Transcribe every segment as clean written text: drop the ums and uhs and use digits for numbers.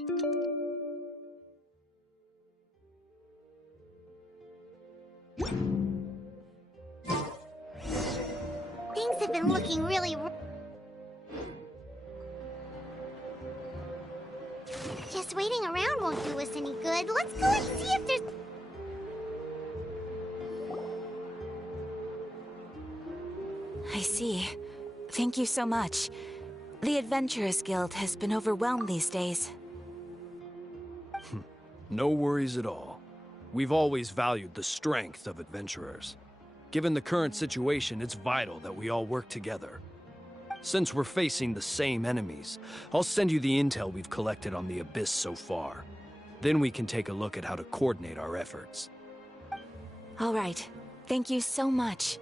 Things have been looking really... Just waiting around won't do us any good. Let's go and see if there's... I see. Thank you so much. The Adventurers Guild has been overwhelmed these days. No worries at all. We've always valued the strength of adventurers. Given the current situation, it's vital that we all work together. Since we're facing the same enemies, I'll send you the intel we've collected on the Abyss so far. Then we can take a look at how to coordinate our efforts. All right. Thank you so much.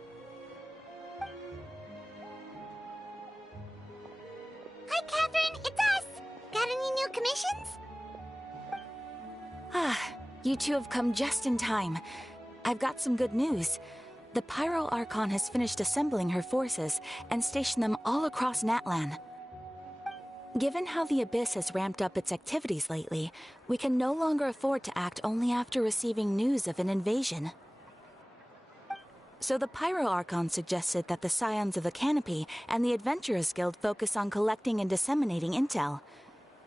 Hi, Catherine. It's us. Got any new commissions? You two have come just in time. I've got some good news. The Pyro Archon has finished assembling her forces and stationed them all across Natlan. Given how the Abyss has ramped up its activities lately, we can no longer afford to act only after receiving news of an invasion. So the Pyro Archon suggested that the Scions of the Canopy and the Adventurers Guild focus on collecting and disseminating intel.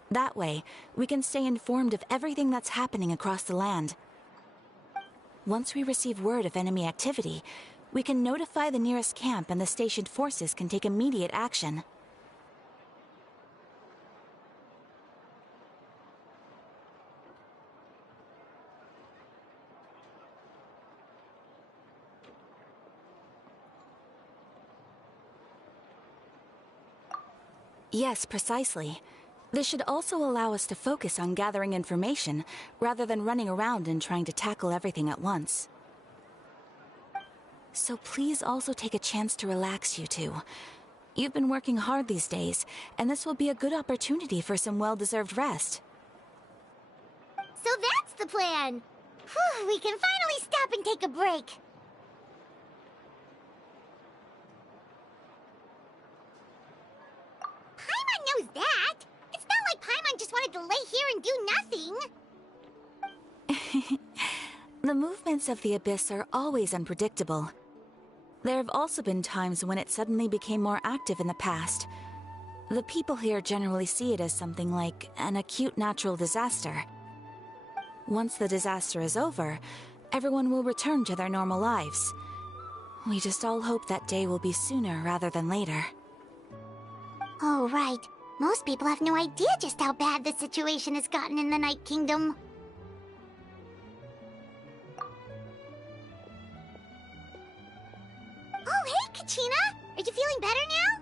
That way, we can stay informed of everything that's happening across the land. Once we receive word of enemy activity, we can notify the nearest camp and the stationed forces can take immediate action. Yes, precisely. This should also allow us to focus on gathering information, rather than running around and trying to tackle everything at once. So please also take a chance to relax, you two. You've been working hard these days, and this will be a good opportunity for some well-deserved rest. So that's the plan! Whew, we can finally stop and take a break! Paimon knows that! It's not like Paimon just wanted to lay here and do nothing! The movements of the Abyss are always unpredictable. There have also been times when it suddenly became more active in the past. The people here generally see it as something like an acute natural disaster. Once the disaster is over, everyone will return to their normal lives. We just all hope that day will be sooner rather than later. Oh, right. Most people have no idea just how bad the situation has gotten in the Night Kingdom. Oh, hey, Kachina! Are you feeling better now?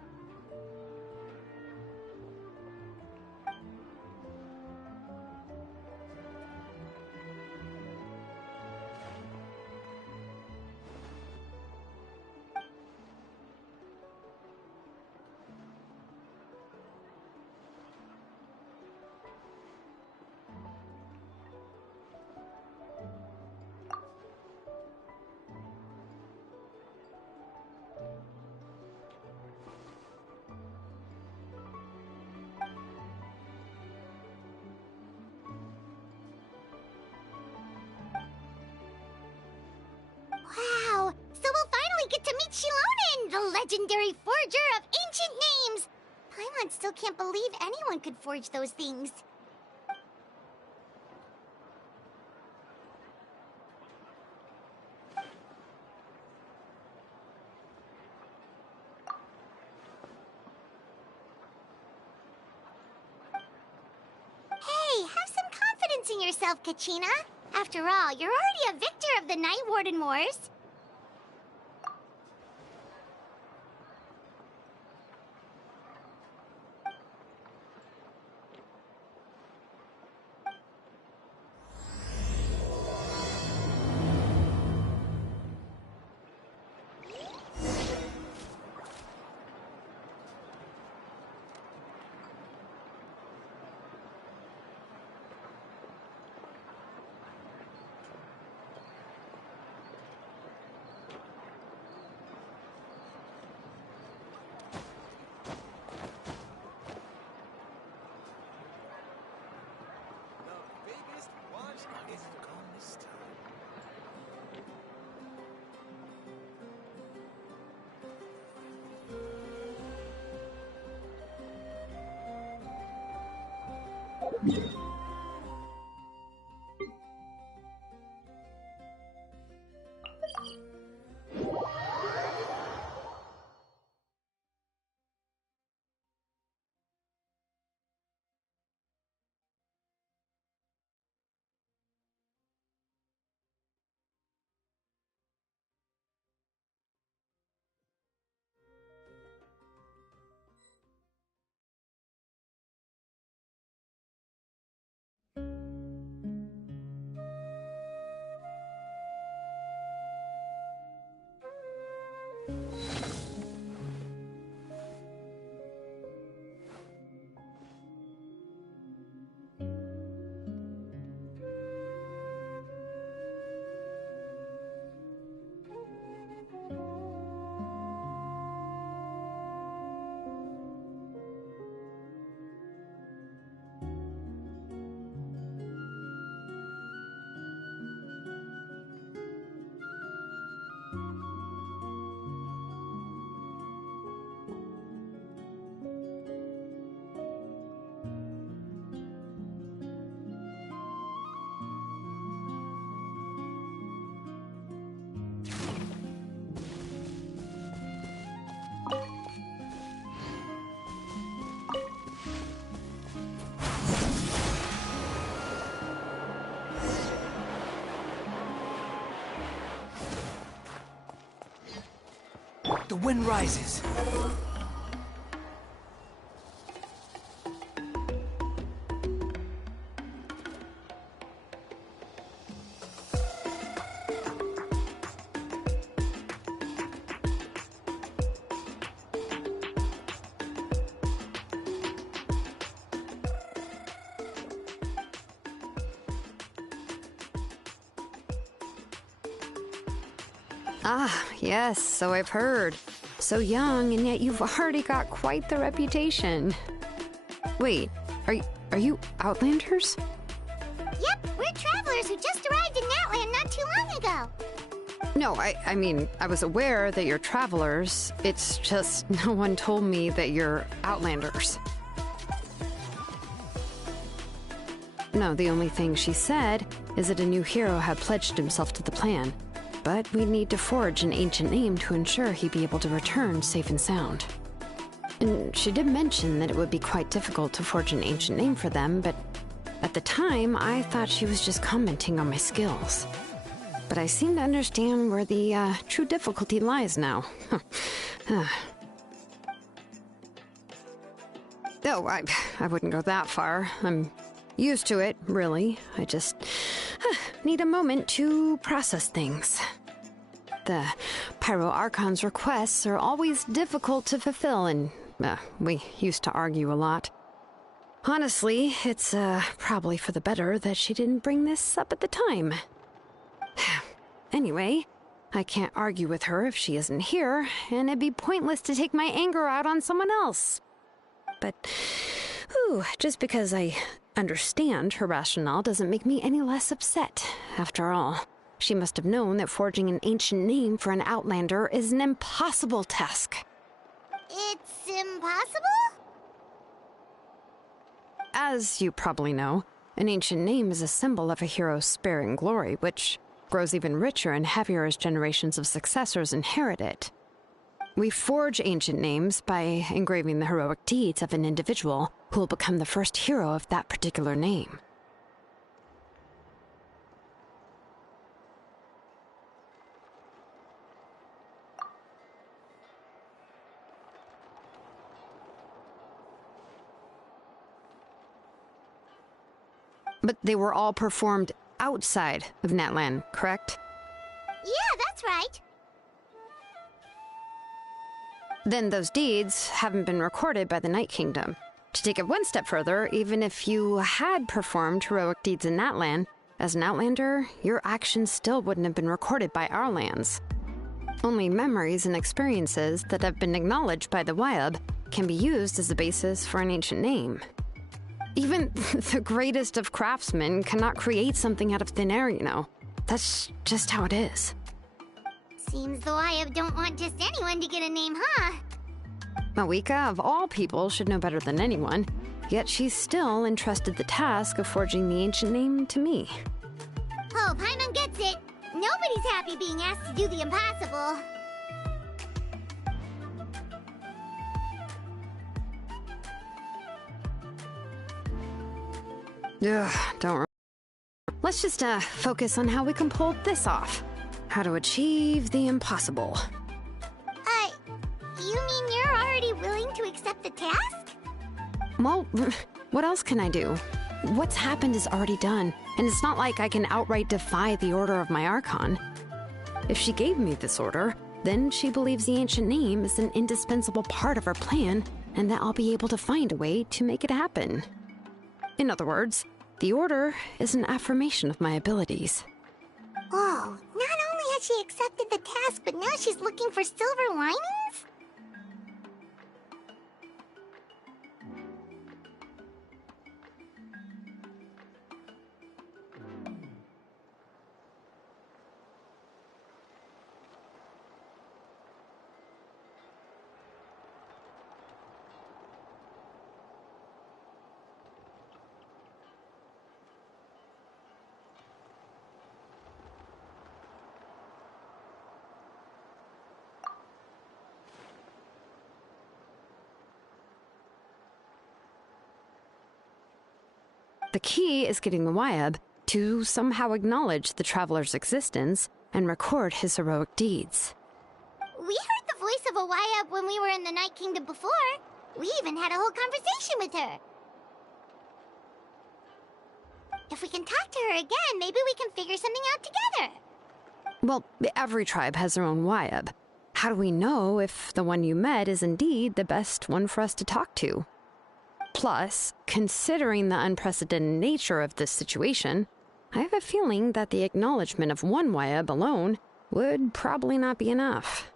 Wow! So we'll finally get to meet Shilonen, the legendary forger of ancient names! Paimon still can't believe anyone could forge those things. Hey, have some confidence in yourself, Kachina. After all, you're already a victor of the Night Warden Wars. The wind rises. Ah, yes, so I've heard. So young, and yet you've already got quite the reputation. Wait, are you Outlanders? Yep, we're travelers who just arrived in Natland not too long ago. No, I mean, I was aware that you're travelers. It's just no one told me that you're Outlanders. No, the only thing she said is that a new hero had pledged himself to the plan. But we'd need to forge an ancient name to ensure he'd be able to return safe and sound. And she did mention that it would be quite difficult to forge an ancient name for them, but at the time, I thought she was just commenting on my skills. But I seem to understand where the true difficulty lies now. Oh, I wouldn't go that far. I'm used to it, really. I just need a moment to process things. The Pyro Archon's requests are always difficult to fulfill, and we used to argue a lot. Honestly, it's probably for the better that she didn't bring this up at the time. Anyway, I can't argue with her if she isn't here, and it'd be pointless to take my anger out on someone else. But, just because I understand her rationale doesn't make me any less upset. After all, she must have known that forging an ancient name for an Outlander is an impossible task. It's impossible? As you probably know, an ancient name is a symbol of a hero's sparing glory, which grows even richer and heavier as generations of successors inherit it. We forge ancient names by engraving the heroic deeds of an individual who will become the first hero of that particular name. But they were all performed outside of Natlan, correct? Yeah, that's right. Then those deeds haven't been recorded by the Night Kingdom. To take it one step further, even if you had performed heroic deeds in Natlan, as an Outlander, your actions still wouldn't have been recorded by our lands. Only memories and experiences that have been acknowledged by the Wyab can be used as the basis for an ancient name. Even the greatest of craftsmen cannot create something out of thin air, you know. That's just how it is. Seems the Wayab don't want just anyone to get a name, huh? Mawika, of all people, should know better than anyone, yet she's still entrusted the task of forging the ancient name to me. Oh, Paimon gets it. Nobody's happy being asked to do the impossible. Ugh, don't. Let's just focus on how we can pull this off. How to achieve the impossible. You mean you're already willing to accept the task? Well, what else can I do? What's happened is already done, and it's not like I can outright defy the order of my Archon. If she gave me this order, then she believes the ancient name is an indispensable part of her plan, and that I'll be able to find a way to make it happen. In other words, the order is an affirmation of my abilities. Oh, not only has she accepted the task, but now she's looking for silver linings? The key is getting the Wayab to somehow acknowledge the traveler's existence and record his heroic deeds. We heard the voice of a Wayab when we were in the Night Kingdom before. We even had a whole conversation with her. If we can talk to her again, maybe we can figure something out together. Well, every tribe has their own Wayab. How do we know if the one you met is indeed the best one for us to talk to? Plus, considering the unprecedented nature of this situation, I have a feeling that the acknowledgement of one Wayab alone would probably not be enough.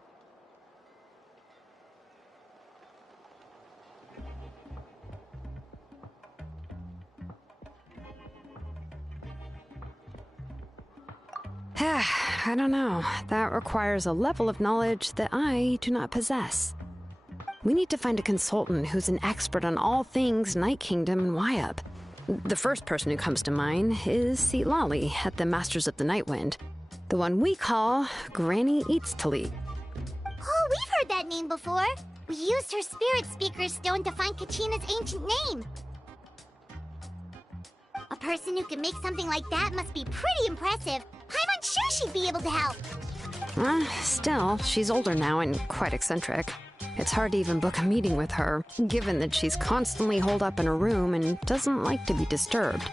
I don't know. That requires a level of knowledge that I do not possess. We need to find a consultant who's an expert on all things Night Kingdom and Wayab. The first person who comes to mind is Lali at the Masters of the Nightwind, the one we call Granny Eats Talit. Oh, we've heard that name before. We used her Spirit Speaker Stone to find Kachina's ancient name. A person who can make something like that must be pretty impressive. I'm unsure she'd be able to help. Still, she's older now and quite eccentric. It's hard to even book a meeting with her, given that she's constantly holed up in her room and doesn't like to be disturbed.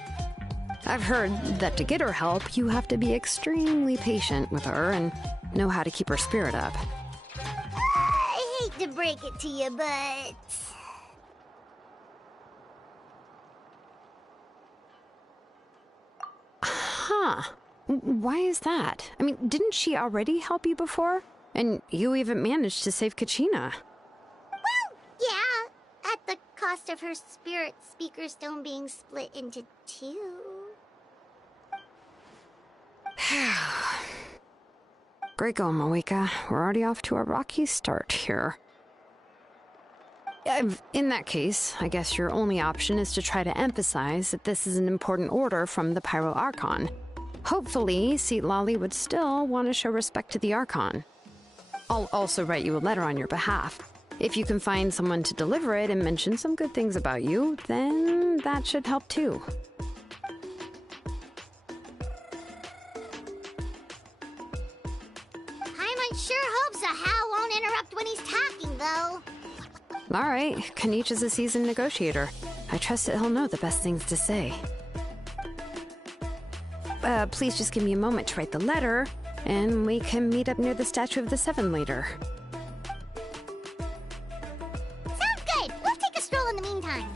I've heard that to get her help, you have to be extremely patient with her and know how to keep her spirit up. I hate to break it to you, but... Huh. Why is that? I mean, didn't she already help you before? And you even managed to save Kachina. Well, yeah. At the cost of her Spirit Speaker Stone being split into two. Great going, Mawika. We're already off to a rocky start here. In that case, I guess your only option is to try to emphasize that this is an important order from the Pyro Archon. Hopefully, Lali would still want to show respect to the Archon. I'll also write you a letter on your behalf. If you can find someone to deliver it and mention some good things about you, then that should help too. Paimon sure hopes a Hal won't interrupt when he's talking, though. All right, Kanich is a seasoned negotiator. I trust that he'll know the best things to say. Please just give me a moment to write the letter, and we can meet up near the Statue of the Seven later. Sounds good. We'll take a stroll in the meantime.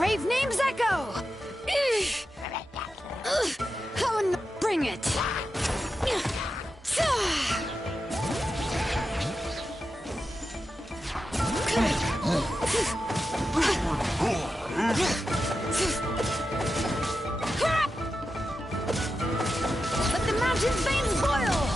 crave names echo! Bring it! Let the mountain's veins boil!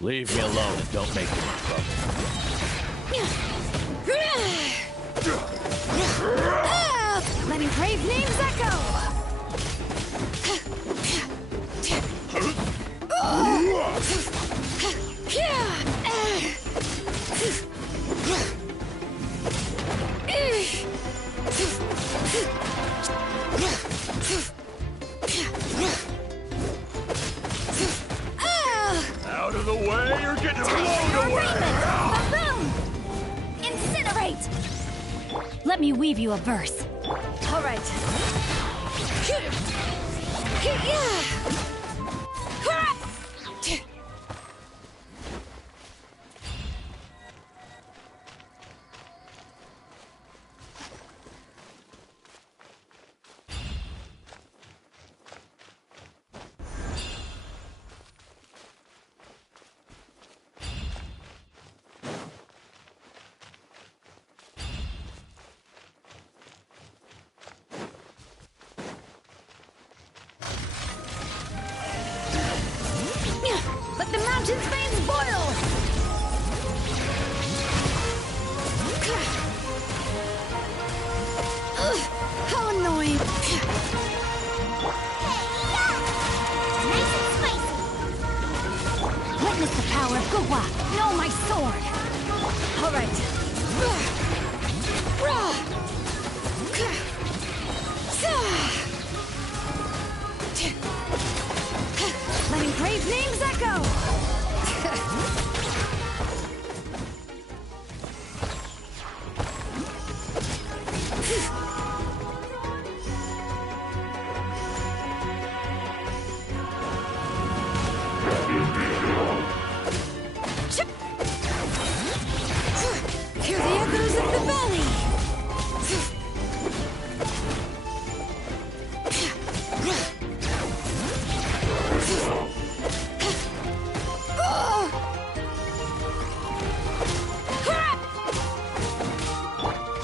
Leave me alone and don't make any trouble. Letting crave names echo! Out of the way, you're getting blown away! Boom! Incinerate! Let me weave you a verse. All right. Let the mountain's veins boil! Ugh, how annoying! Nice and spicy. Witness the power of Guwa. Know my sword. All right. Letting brave names echo! Hear the echoes of the valley!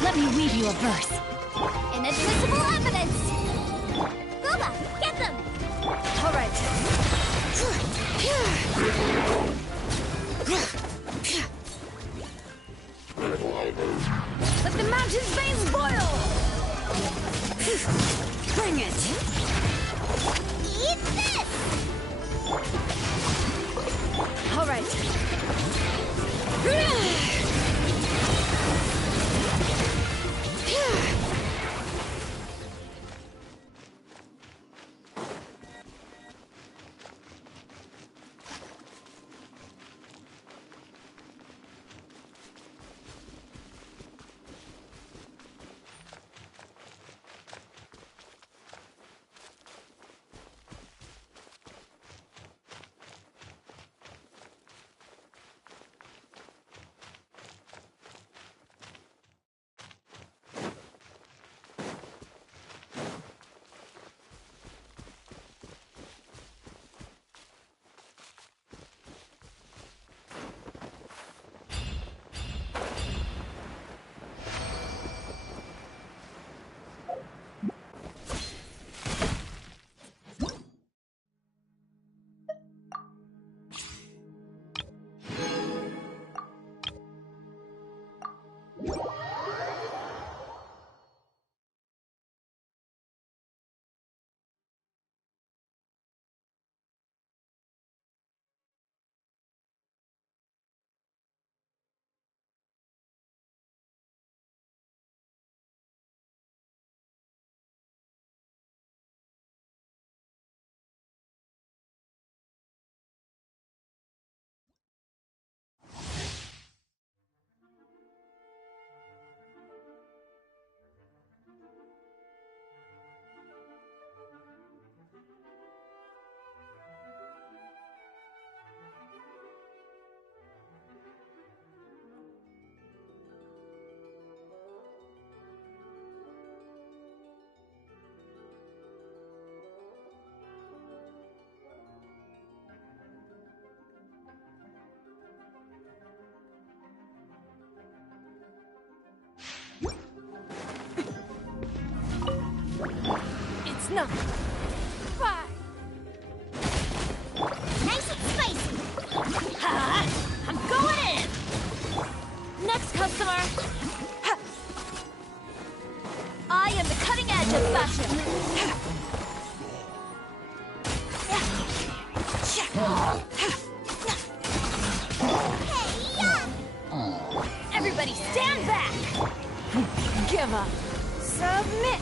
Let me weave you a verse. Inadmissible evidence. Booba, get them. All right. Let the mountain's veins boil! Bring it! Eat this. All right. No. Bye. Nice and spicy. Ha! I'm going in! Next customer! Ha! I am the cutting edge of fashion! Everybody stand back! Give up! Submit!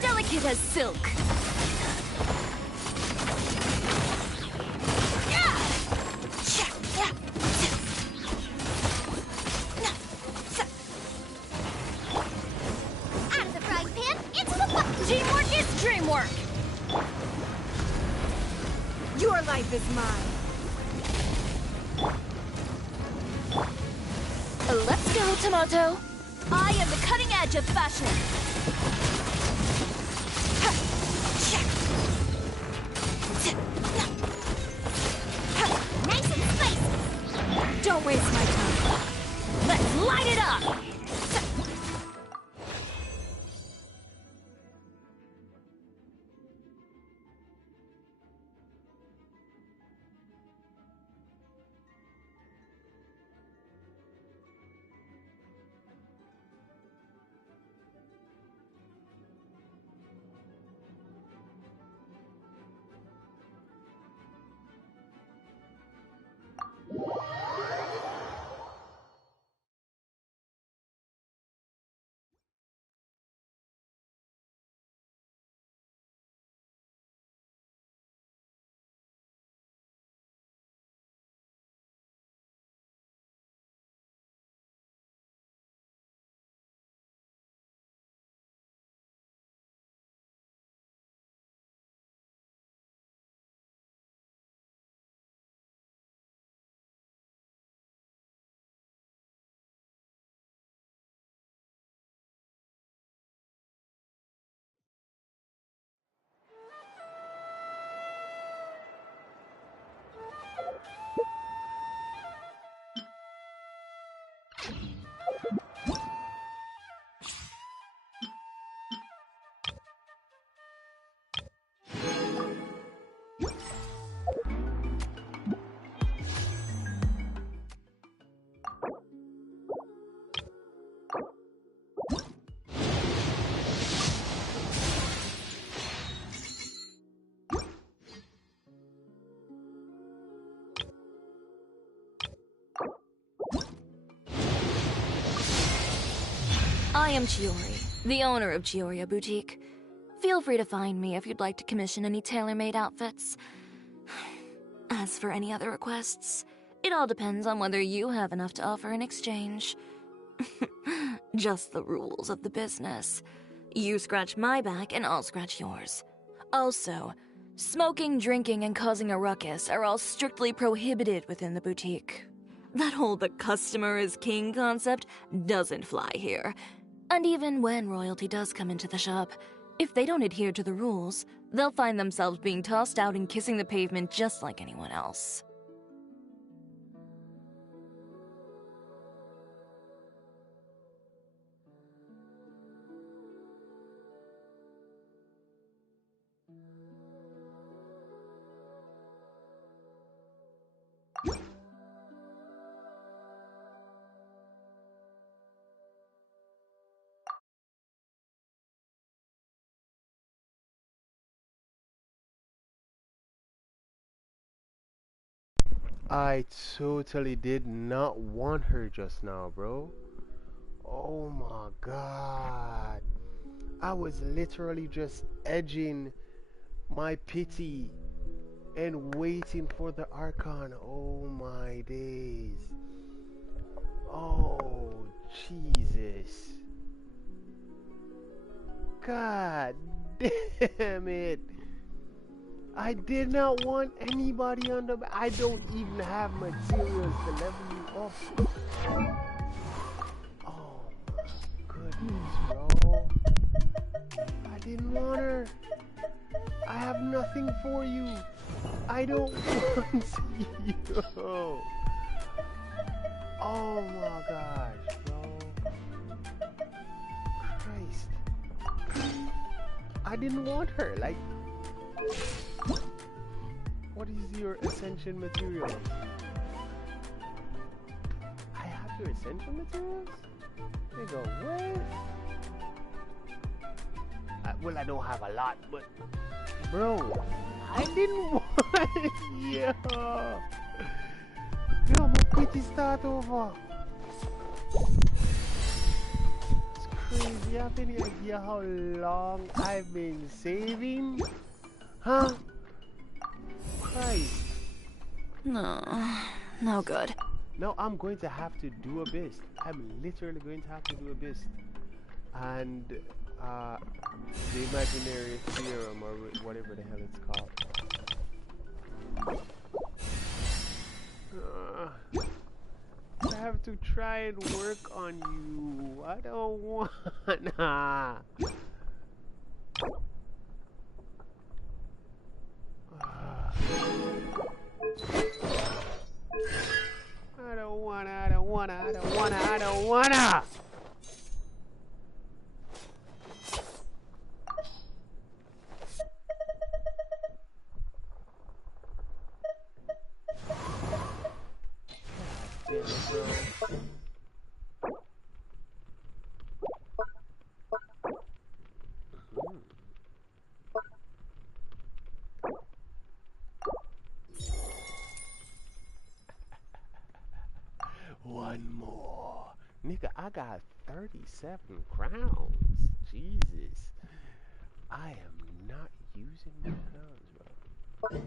Delicate as silk! Out of the frying pan, into the pot. Teamwork is dreamwork! Your life is mine! Let's go, Tomato! I am the cutting edge of fashion! Nice and spicy. Don't waste my time! Let's light it up! I am Chiori, the owner of Chioria Boutique. Feel free to find me if you'd like to commission any tailor-made outfits. As for any other requests, it all depends on whether you have enough to offer in exchange. Just the rules of the business. You scratch my back and I'll scratch yours. Also, smoking, drinking, and causing a ruckus are all strictly prohibited within the boutique. That whole "the customer is king" concept doesn't fly here. And even when royalty does come into the shop, if they don't adhere to the rules, they'll find themselves being tossed out and kissing the pavement just like anyone else. I totally did not want her just now, bro. Oh my god. I was literally just edging my pity and waiting for the Archon. Oh my days. Oh, Jesus. God damn it. I did not want anybody on the... I don't even have materials to level you up. Oh my goodness, bro. I didn't want her. I have nothing for you. I don't want you. Oh my gosh, bro. I didn't want her. Like, what is your ascension material? I have your ascension materials? They go, what? Well, I don't have a lot, but bro, I didn't want it. Yeah. Yo, my pity start over. It's crazy. You have any idea how long I've been saving? Huh? Christ. No good. Now I'm going to have to do a beast. I'm literally going to have to do a beast. And the imaginary theorem or whatever the hell it's called. I have to try and work on you. I don't wanna. I don't wanna. Damn it, bro. One more. Nigga, I got 37 crowns. Jesus. I am not using my crowns, bro.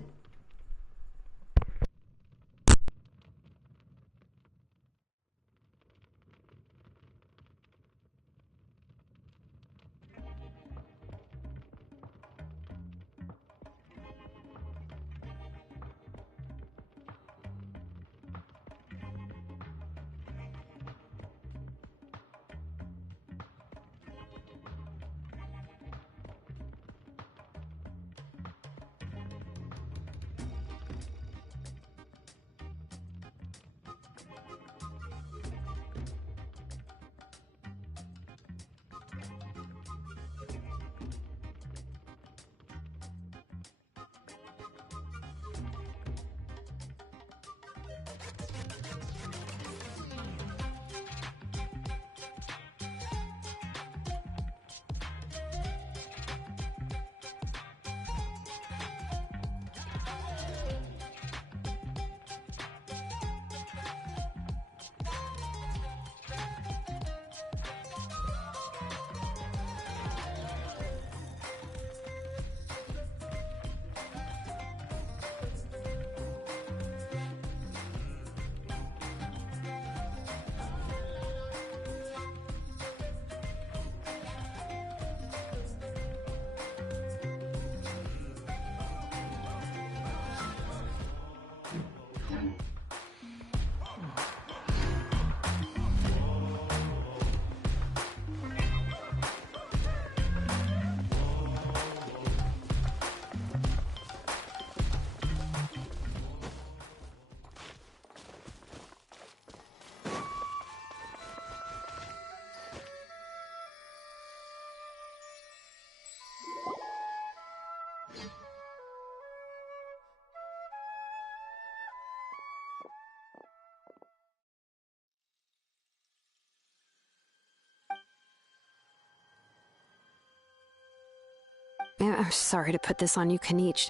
I'm sorry to put this on you, Kanichi.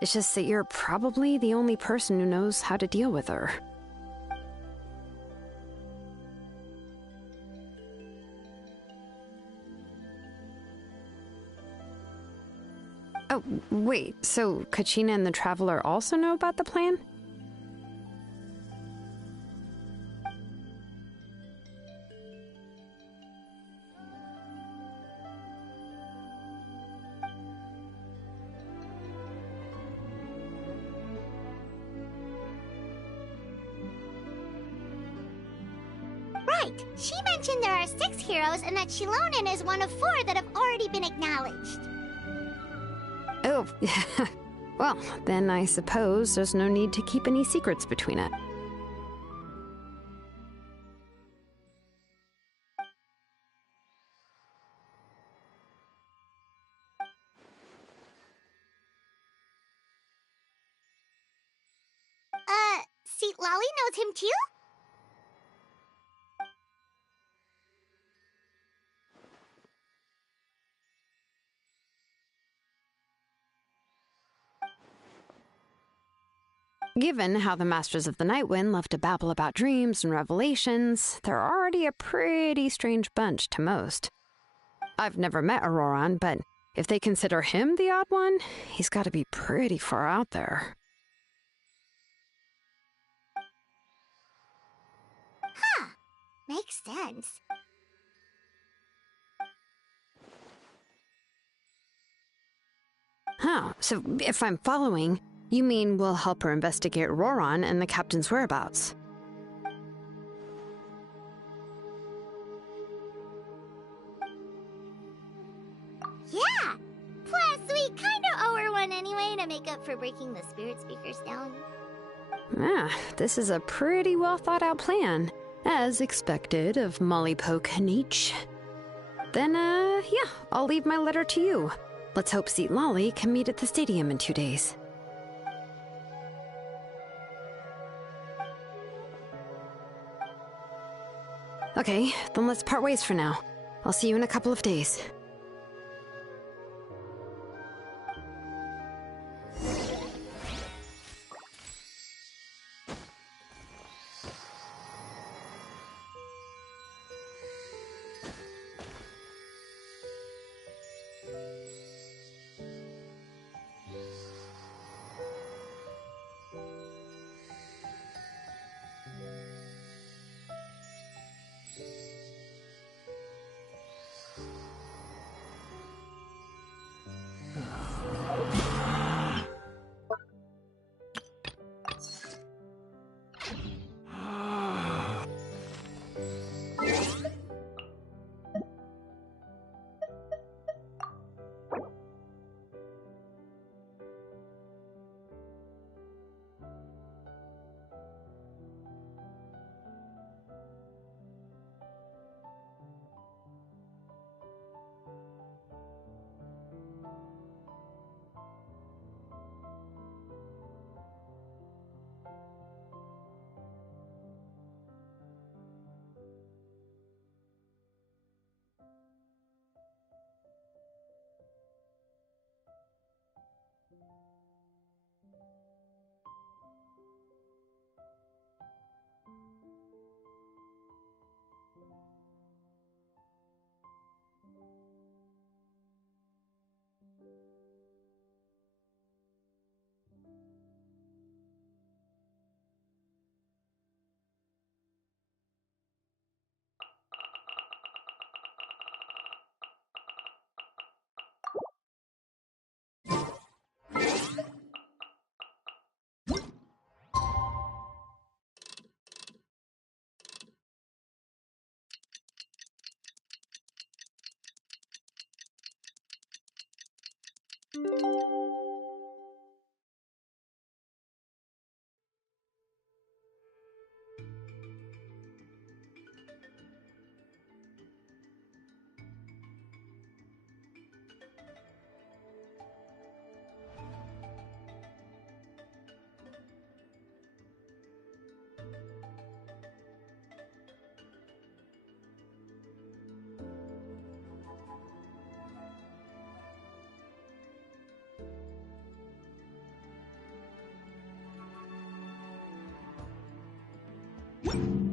It's just that you're probably the only person who knows how to deal with her. Oh, wait, so Kachina and the Traveler also know about the plan? Right. She mentioned there are 6 heroes and that Shilonen is one of 4 that have already been acknowledged. Oh, well, then I suppose there's no need to keep any secrets between it. Seat Lolly knows him too? Given how the Masters of the Nightwind love to babble about dreams and revelations, they're already a pretty strange bunch to most. I've never met Auroran, but if they consider him the odd one, he's got to be pretty far out there. Huh. Makes sense. Huh, so if I'm following, you mean we'll help her investigate Auroran and the captain's whereabouts? Yeah! Plus, we kinda owe her one anyway to make up for breaking the spirit speakers down. Ah, this is a pretty well thought out plan, as expected of Molly Poke Nietzsche. Then, yeah, I'll leave my letter to you. Let's hope Seat Lolly can meet at the stadium in 2 days. Okay, then let's part ways for now. I'll see you in a couple of days.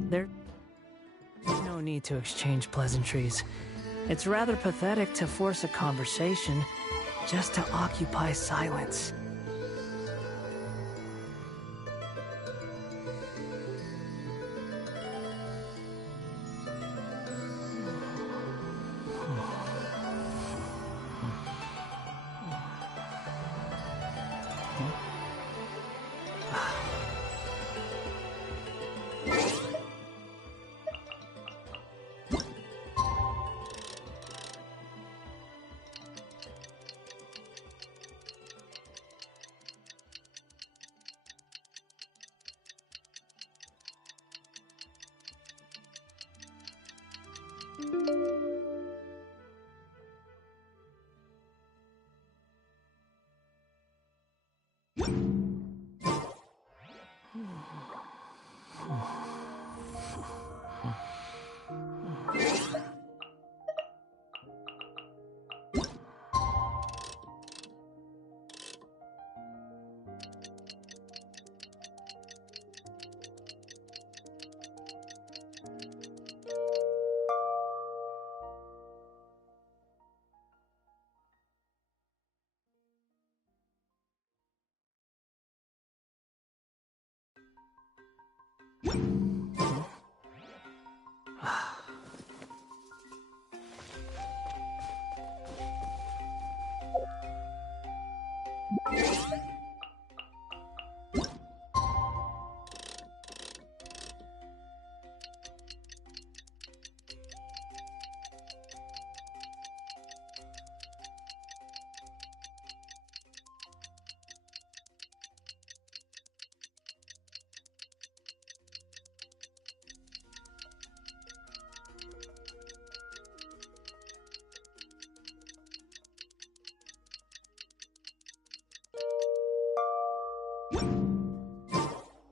There's no need to exchange pleasantries. It's rather pathetic to force a conversation just to occupy silence.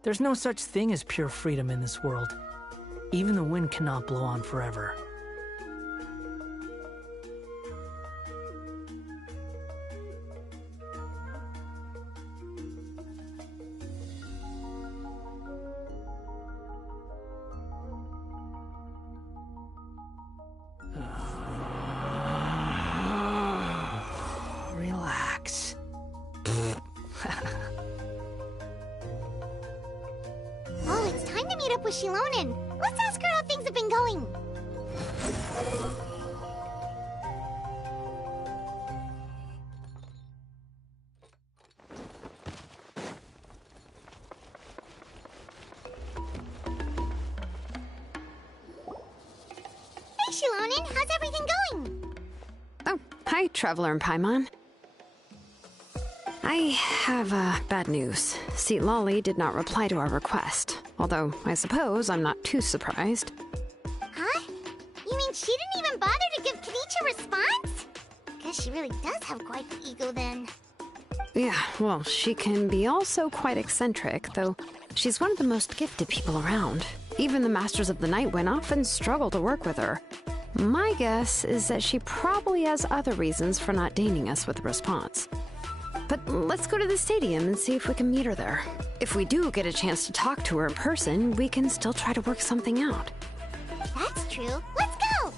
There's no such thing as pure freedom in this world. Even the wind cannot blow on forever. Relax. Oh, it's time to meet up with Shilonen. Let's ask her how things have been going. Hey, Shilonen, how's everything going? Oh, hi, Traveler and Paimon. I have bad news. Seat Lolly did not reply to our request. Although, I suppose I'm not too surprised. Huh? You mean she didn't even bother to give Kenichi a response? Guess she really does have quite the ego then. Yeah, well, she can be also quite eccentric, though she's one of the most gifted people around. Even the Masters of the Night Wind often struggle to work with her. My guess is that she probably has other reasons for not deigning us with a response. But let's go to the stadium and see if we can meet her there. If we do get a chance to talk to her in person, we can still try to work something out. That's true. Let's go!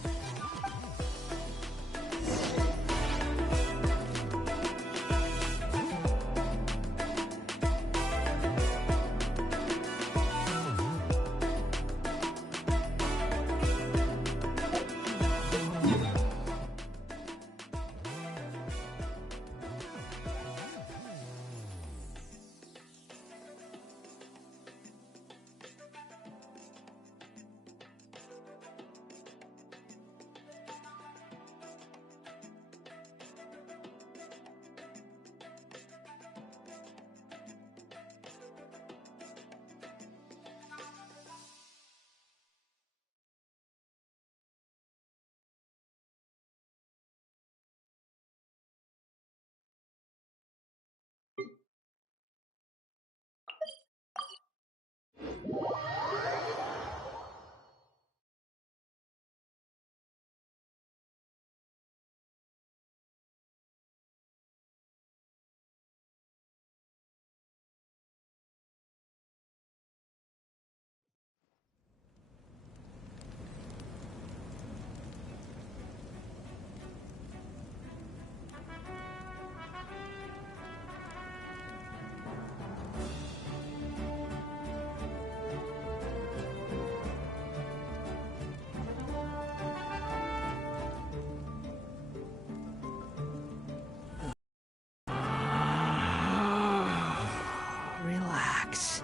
Relax.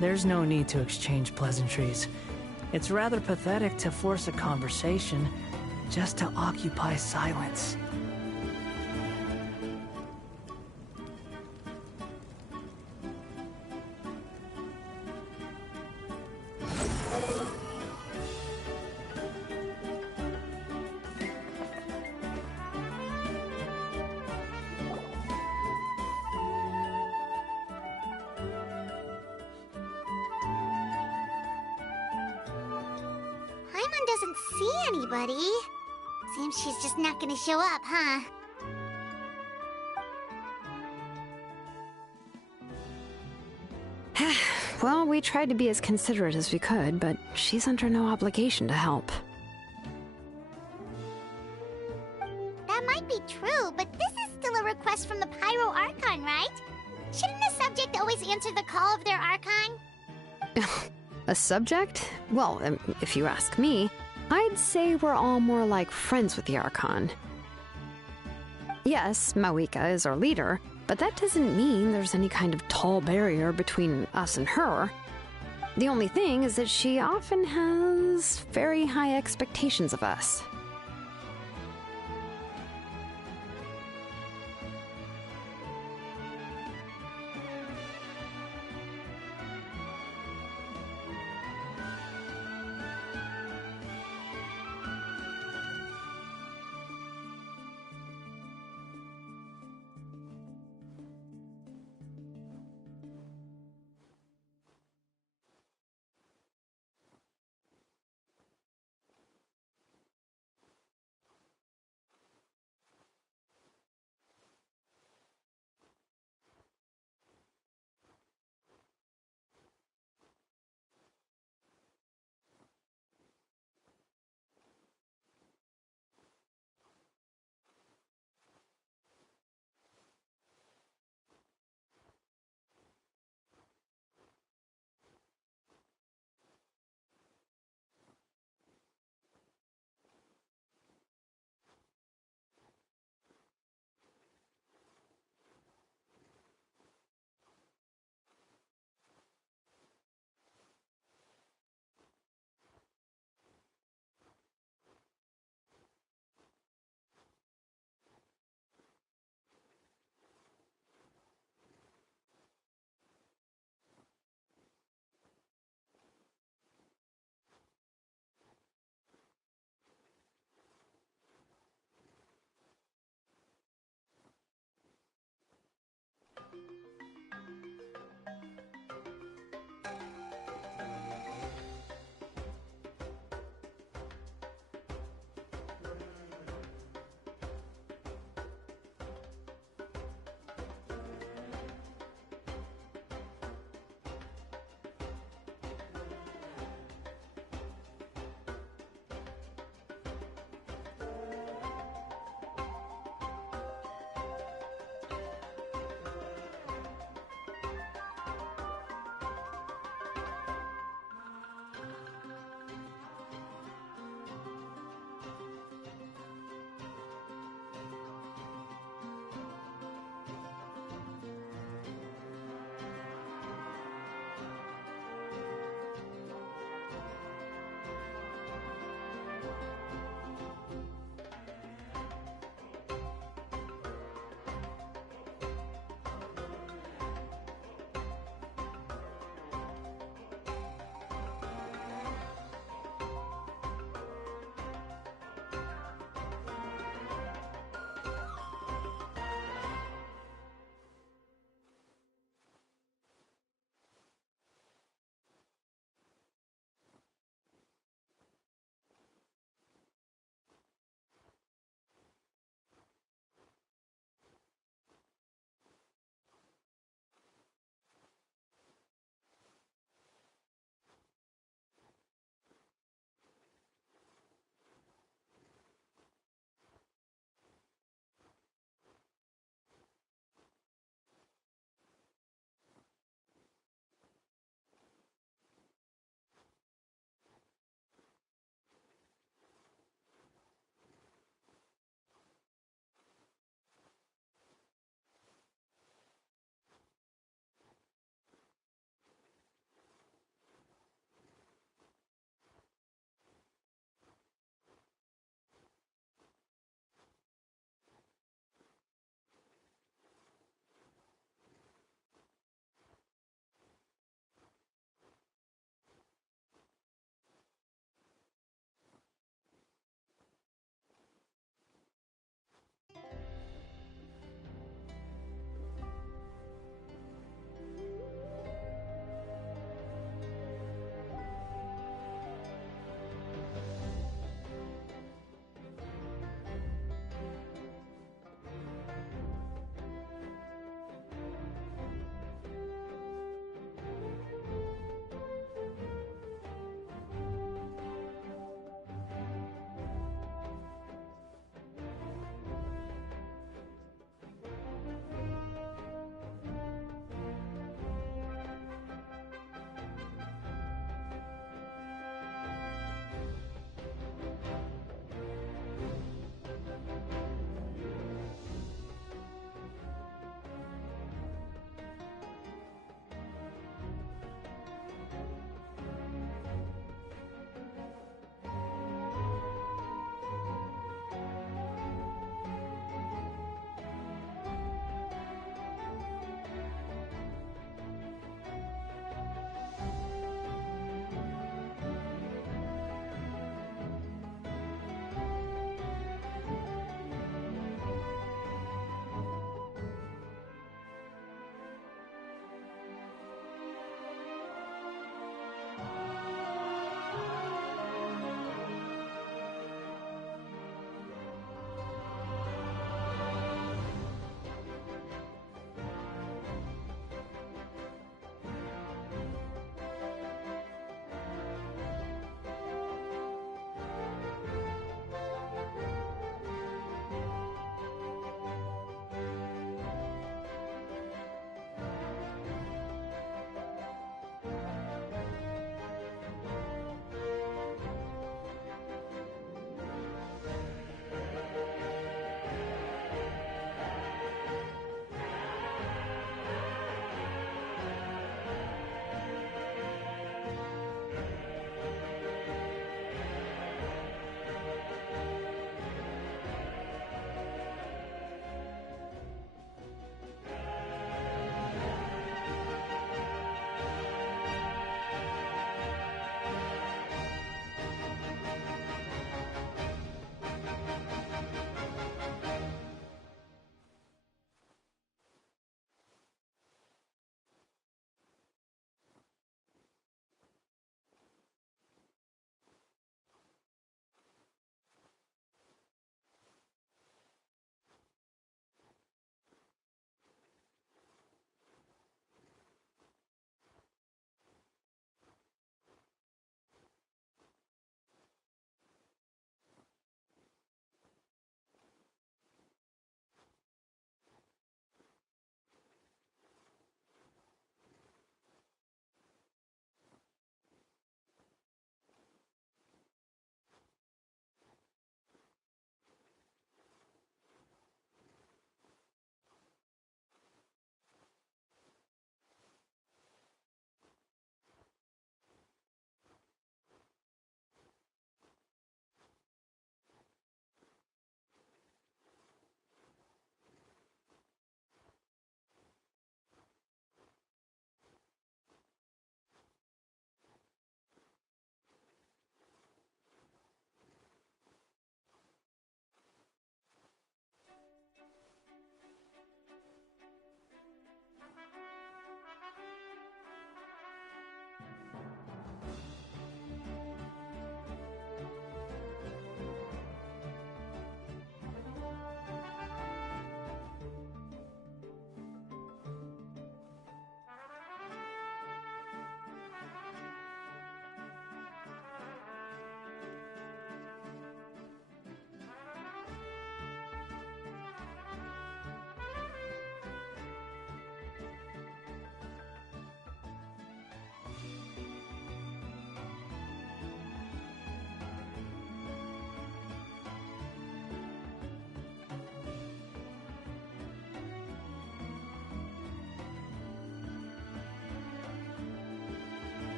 There's no need to exchange pleasantries. It's rather pathetic to force a conversation just to occupy silence. Paimon doesn't see anybody. Seems she's just not gonna show up, huh? Well, we tried to be as considerate as we could, but she's under no obligation to help. That might be true, but this is still a request from the Pyro Archon, right? Shouldn't a subject always answer the call of their Archon? A subject? Well, if you ask me, I'd say we're all more like friends with the Archon. Yes, Mawika is our leader, but that doesn't mean there's any kind of tall barrier between us and her. The only thing is that she often has very high expectations of us.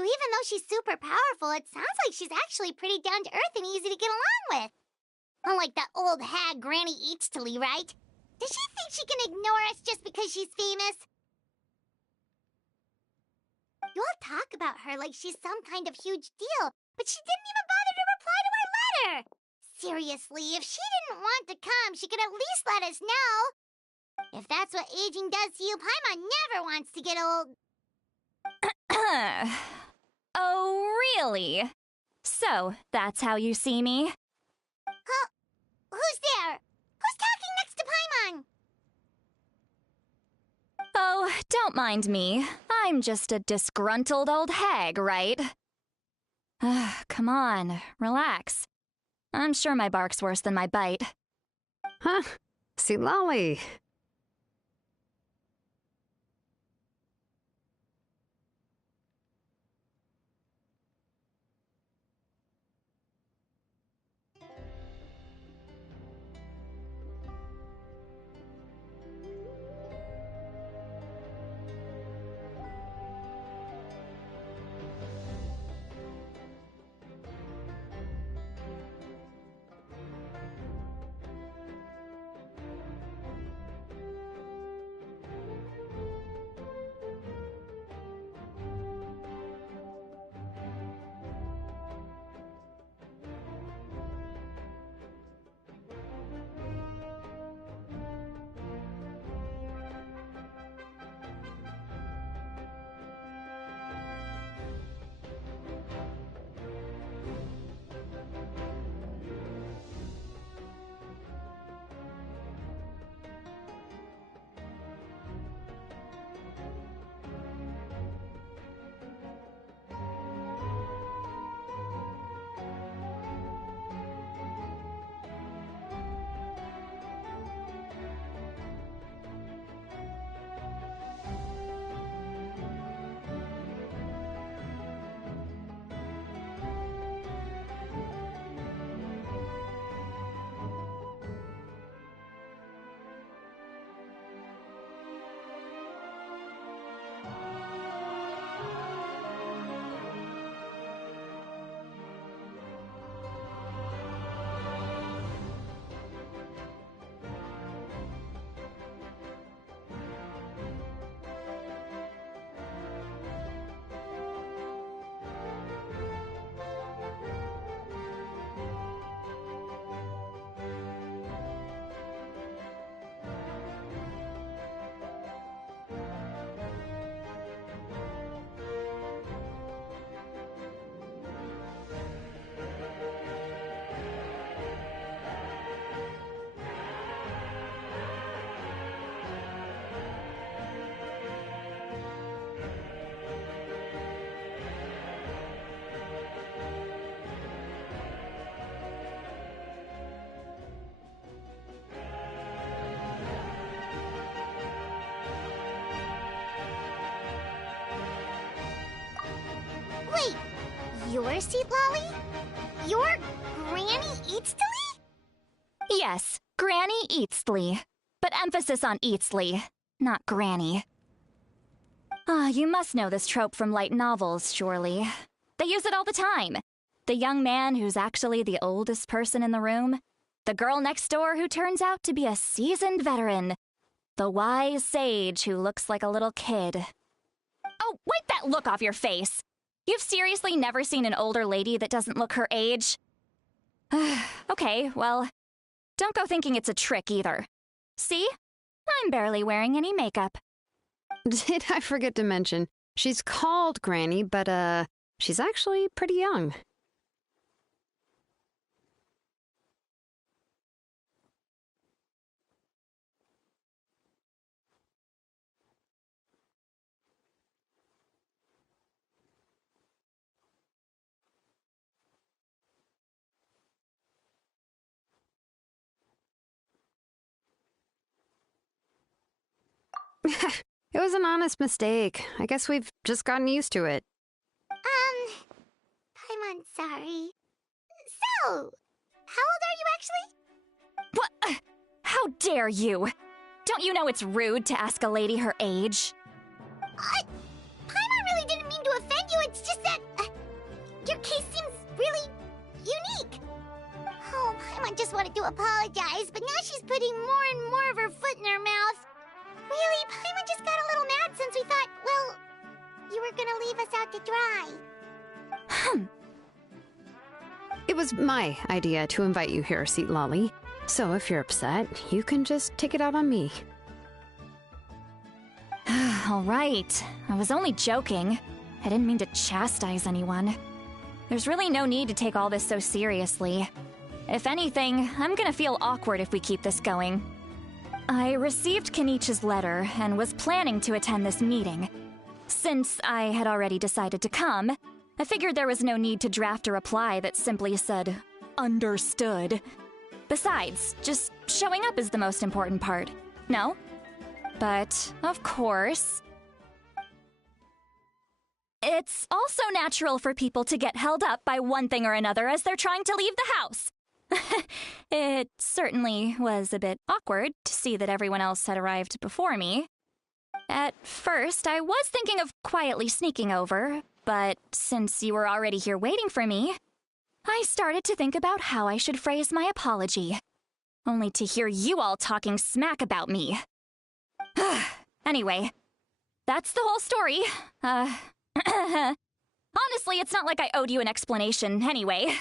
So even though she's super powerful, it sounds like she's actually pretty down to earth and easy to get along with. Unlike that old hag Granny Eatstily, right? Does she think she can ignore us just because she's famous? You all talk about her like she's some kind of huge deal, but she didn't even bother to reply to our letter. Seriously, if she didn't want to come, she could at least let us know. If that's what aging does to you, Paimon never wants to get old. Oh, really? So, that's how you see me? Huh? Who's there? Who's talking next to Paimon? Oh, don't mind me. I'm just a disgruntled old hag, right? Come on, relax. I'm sure my bark's worse than my bite. Huh? See, Lolly. Wait, you're Sea Lolly? You're Granny Eatstily? Yes, Granny Eatsley. But emphasis on Eatsley, not Granny. You must know this trope from light novels, surely. They use it all the time. The young man who's actually the oldest person in the room. The girl next door who turns out to be a seasoned veteran. The wise sage who looks like a little kid. Oh, wipe that look off your face! You've seriously never seen an older lady that doesn't look her age? Okay, well, don't go thinking it's a trick either. See? I'm barely wearing any makeup. Did I forget to mention, she's called Granny, but, she's actually pretty young. It was an honest mistake. I guess we've just gotten used to it. Paimon, sorry. So, how old are you actually? What? How dare you? Don't you know it's rude to ask a lady her age? Paimon really didn't mean to offend you, it's just that just wanted to apologize, but now she's putting more and more of her foot in her mouth. Really, Paimon just got a little mad since we thought, well, you were gonna leave us out to dry. It was my idea to invite you here, Seat Lolly. So if you're upset, you can just take it out on me. All right. I was only joking. I didn't mean to chastise anyone. There's really no need to take all this so seriously. If anything, I'm gonna feel awkward if we keep this going. I received Kenichi's letter and was planning to attend this meeting. Since I had already decided to come, I figured there was no need to draft a reply that simply said, "Understood." Besides, just showing up is the most important part, no? But, of course, it's also natural for people to get held up by one thing or another as they're trying to leave the house. It certainly was a bit awkward to see that everyone else had arrived before me. At first, I was thinking of quietly sneaking over, but since you were already here waiting for me, I started to think about how I should phrase my apology. Only to hear you all talking smack about me. Anyway, that's the whole story. Honestly, it's not like I owed you an explanation anyway.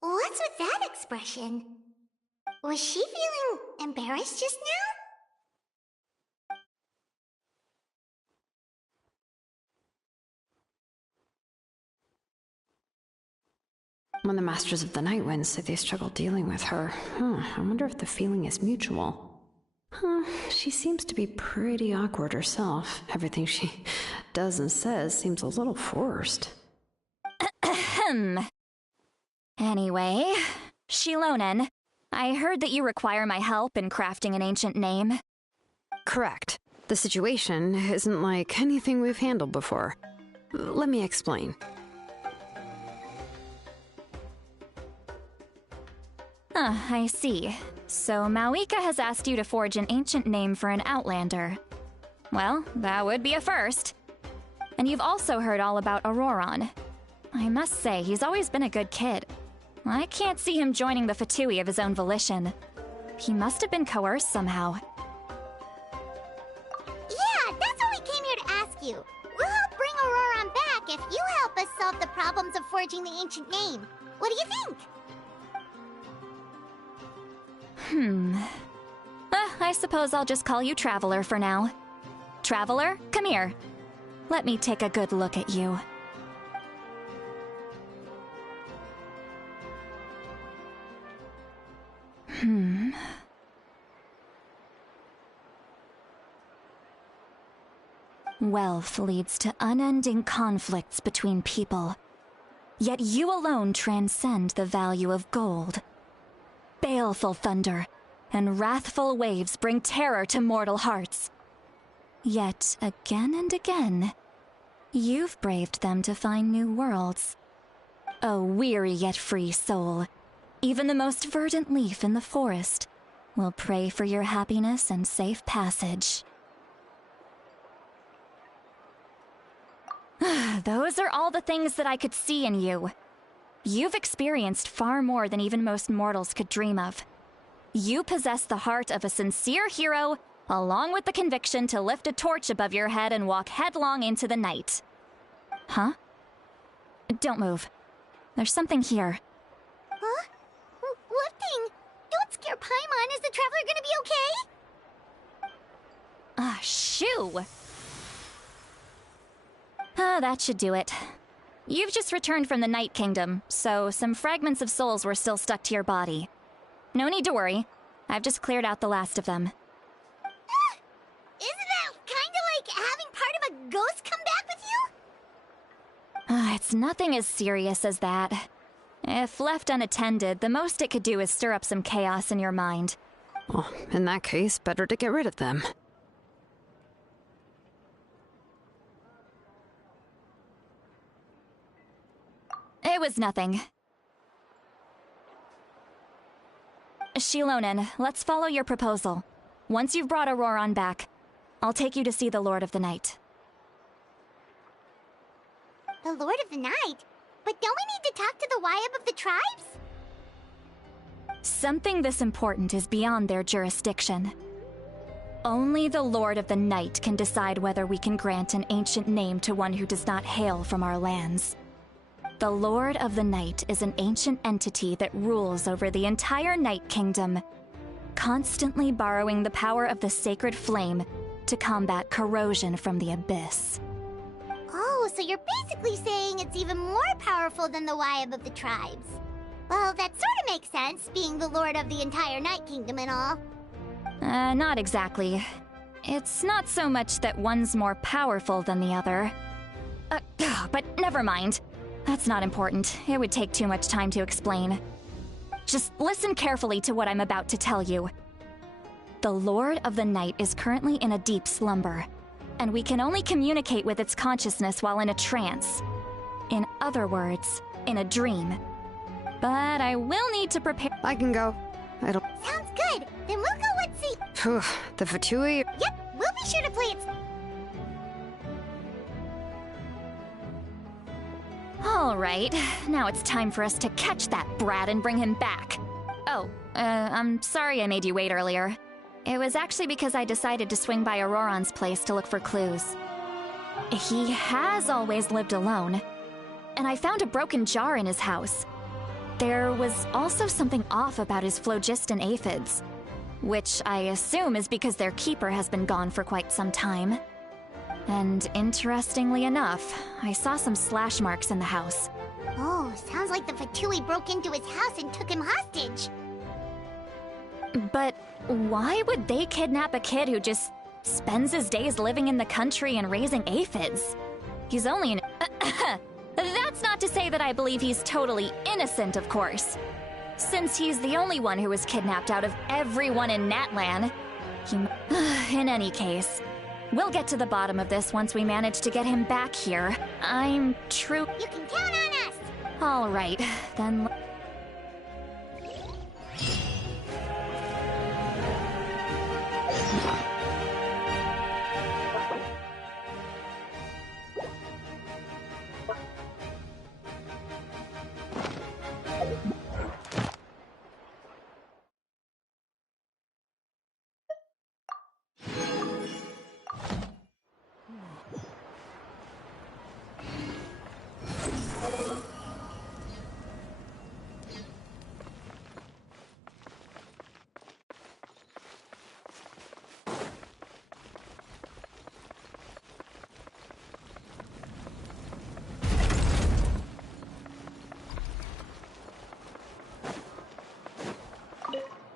What's with that expression? Was she feeling embarrassed just now? When the Masters of the Night Wind say they struggle dealing with her, I wonder if the feeling is mutual. She seems to be pretty awkward herself. Everything she does and says seems a little forced. Anyway, Shilonen, I heard that you require my help in crafting an ancient name. Correct. The situation isn't like anything we've handled before. Let me explain. I see. So Mauika has asked you to forge an ancient name for an Outlander. Well, that would be a first. And you've also heard all about Auroron. I must say, he's always been a good kid. I can't see him joining the Fatui of his own volition. He must have been coerced somehow. Yeah, that's what we came here to ask you. We'll help bring Auroron back if you help us solve the problems of forging the ancient name. What do you think? I suppose I'll just call you Traveler for now. Traveler, come here. Let me take a good look at you. Wealth leads to unending conflicts between people. Yet you alone transcend the value of gold. Baleful thunder and wrathful waves bring terror to mortal hearts. Yet again and again, you've braved them to find new worlds. O weary yet free soul, even the most verdant leaf in the forest will pray for your happiness and safe passage. Those are all the things that I could see in you. You've experienced far more than even most mortals could dream of. You possess the heart of a sincere hero, along with the conviction to lift a torch above your head and walk headlong into the night. Huh? Don't move. There's something here. Huh? What thing? Don't scare Paimon. Is the Traveler gonna be okay? Shoo! That should do it. You've just returned from the Night Kingdom, so some fragments of souls were still stuck to your body. No need to worry. I've just cleared out the last of them. Isn't that kinda like having part of a ghost come back with you? It's nothing as serious as that. If left unattended, the most it could do is stir up some chaos in your mind. Well, in that case, better to get rid of them. It was nothing. Shilonen, let's follow your proposal. Once you've brought Auroron back, I'll take you to see the Lord of the Night. The Lord of the Night? But don't we need to talk to the Wyab of the tribes? Something this important is beyond their jurisdiction. Only the Lord of the Night can decide whether we can grant an ancient name to one who does not hail from our lands. The Lord of the Night is an ancient entity that rules over the entire Night Kingdom, constantly borrowing the power of the sacred flame to combat corrosion from the abyss. Oh, so you're basically saying it's even more powerful than the Wyab of the tribes. Well, that sort of makes sense, being the lord of the entire Night Kingdom and all. Not exactly. It's not so much that one's more powerful than the other. But never mind. That's not important. It would take too much time to explain. Just listen carefully to what I'm about to tell you. The Lord of the Night is currently in a deep slumber, and we can only communicate with its consciousness while in a trance. In other words, in a dream. But I will need to prepare— I can go. It'll... Sounds good. Then we'll go and see. Phew, the Fatui... Yep, we'll be sure to play it. All right, now it's time for us to catch that brat and bring him back. Oh, I'm sorry I made you wait earlier. It was actually because I decided to swing by Auroron's place to look for clues. He has always lived alone, and I found a broken jar in his house. There was also something off about his phlogiston aphids, which I assume is because their keeper has been gone for quite some time. And interestingly enough, I saw some slash marks in the house. Oh, sounds like the Fatui broke into his house and took him hostage. But why would they kidnap a kid who just spends his days living in the country and raising aphids? He's only an... That's not to say that I believe he's totally innocent, of course. Since he's the only one who was kidnapped out of everyone in Natlan, in any case, we'll get to the bottom of this once we manage to get him back here. I'm true... You can count on us! All right, then...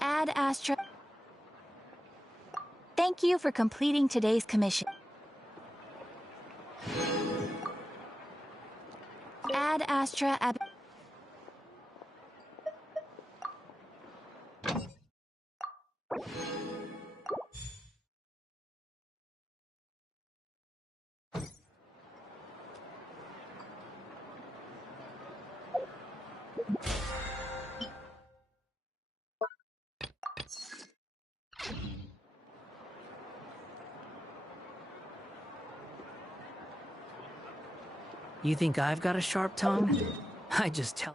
Ad Astra... Thank you for completing today's commission. Ad Astra Ab... You think I've got a sharp tongue? I just tell...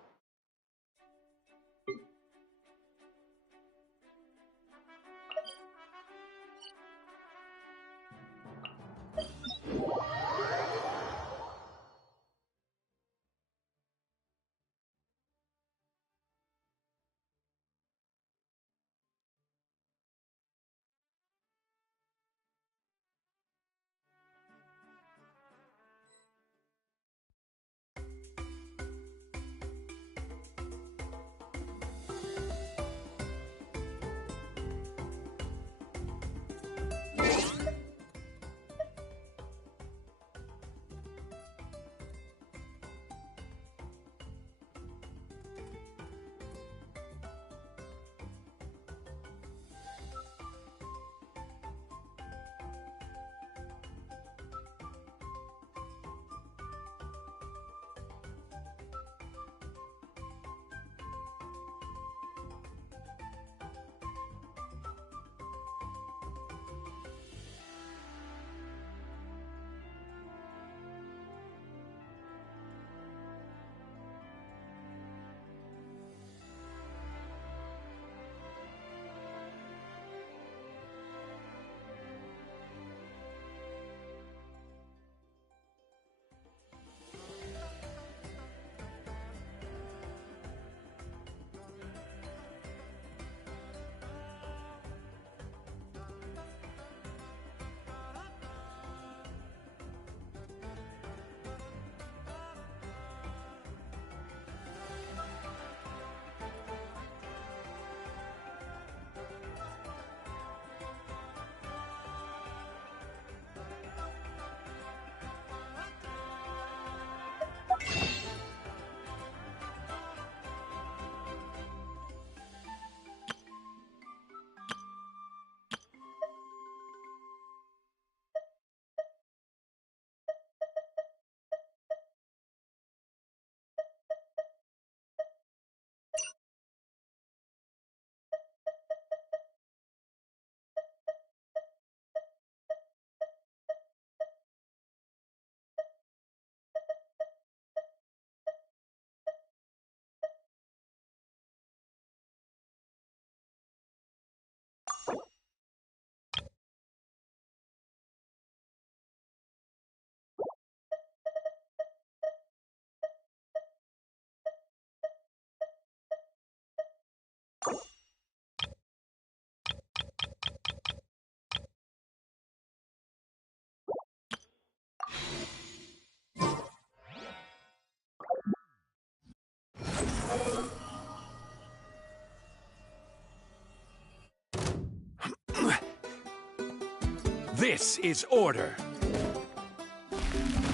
This is order.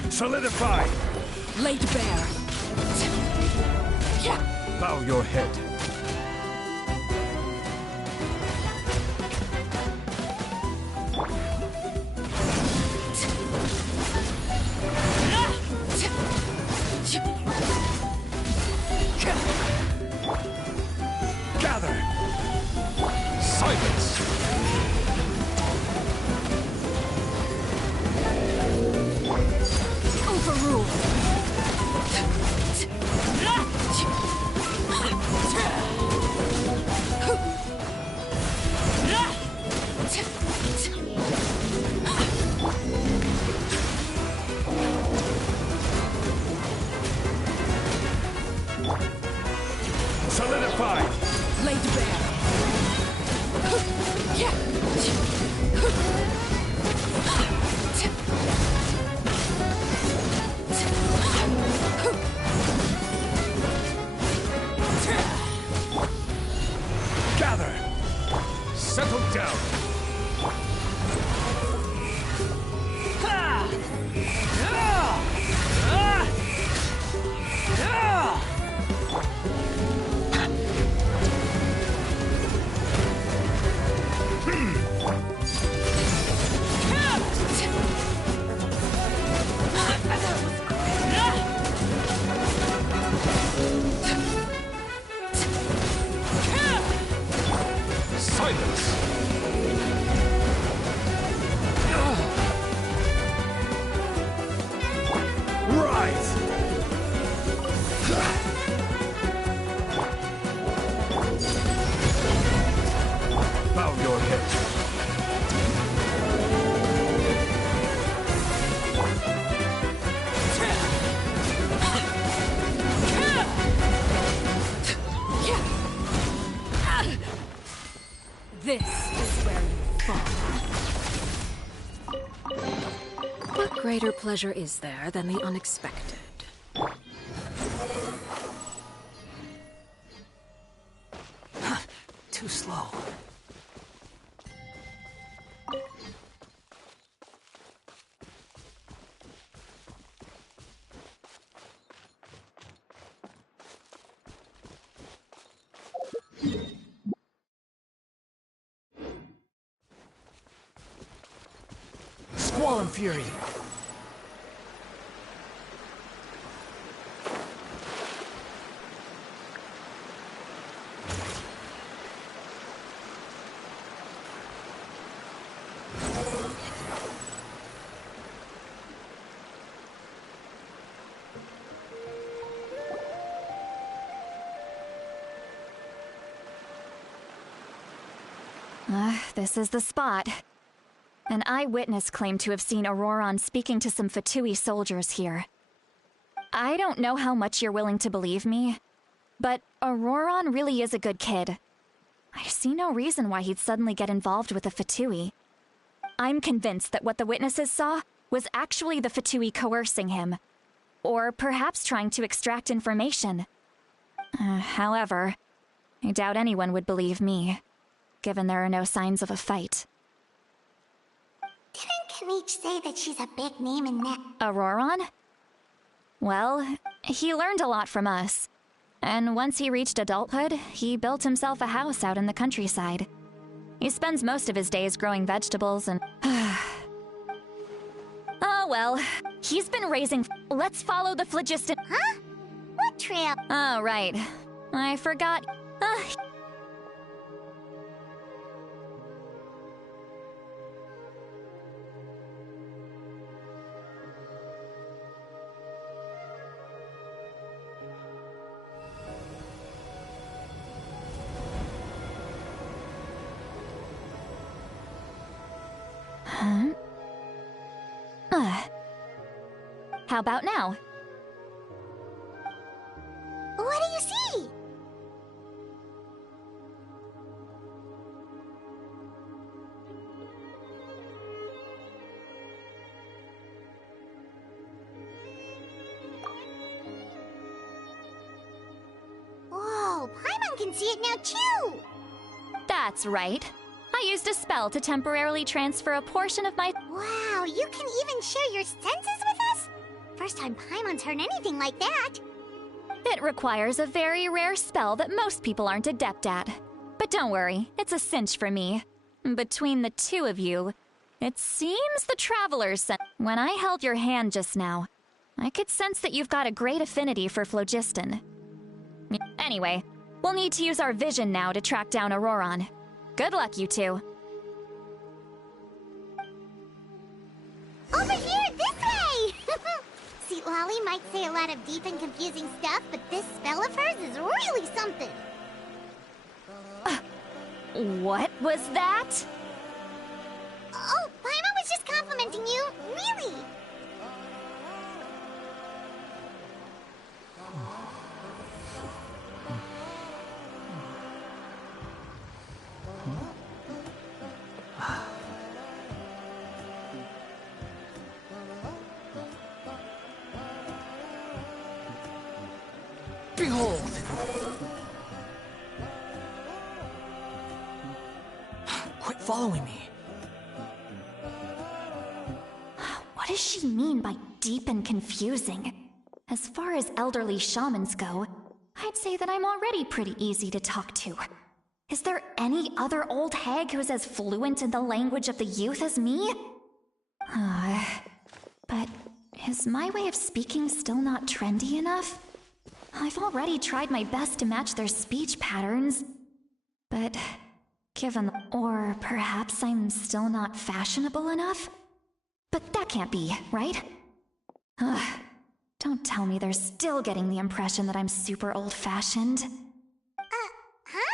Solidify. Laid bare. Bow your head. Gather. Silence. Overrule. Solidify. Laid bare. Gather. Settle down. Silence. Rise. Bow your head. This is where you fall. What greater pleasure is there than the unexpected? Too slow. Squall and Fury. This is the spot. An eyewitness claimed to have seen Auroron speaking to some Fatui soldiers here. I don't know how much you're willing to believe me, but Auroron really is a good kid. I see no reason why he'd suddenly get involved with the Fatui. I'm convinced that what the witnesses saw was actually the Fatui coercing him, or perhaps trying to extract information. However, I doubt anyone would believe me, given there are no signs of a fight. Didn't Kanich say that she's a big name in that? Auroron? Well, he learned a lot from us. And once he reached adulthood, he built himself a house out in the countryside. He spends most of his days growing vegetables and... Oh well, he's been raising... Let's follow the phlogiston... Huh? What trail? Oh, right. I forgot... How about now? What do you see? Whoa, Paimon can see it now too! That's right. I used a spell to temporarily transfer a portion of my... you can even share your senses with us? First time Paimon's heard anything like that. It requires a very rare spell that most people aren't adept at. But don't worry, it's a cinch for me. Between the two of you, it seems the Travelers sent. When I held your hand just now, I could sense that you've got a great affinity for phlogiston. Anyway, we'll need to use our vision now to track down Auroron. Good luck, you two. Over here, this way! See, Lolly might say a lot of deep and confusing stuff, but this spell of hers is really something. What was that? Oh, Paimon was just complimenting you. Really? Behold! Quit following me. What does she mean by deep and confusing? As far as elderly shamans go, I'd say that I'm already pretty easy to talk to. Is there any other old hag who's as fluent in the language of the youth as me? But is my way of speaking still not trendy enough? I've already tried my best to match their speech patterns, but or perhaps I'm still not fashionable enough? But that can't be, right? Don't tell me they're still getting the impression that I'm super old-fashioned. Huh?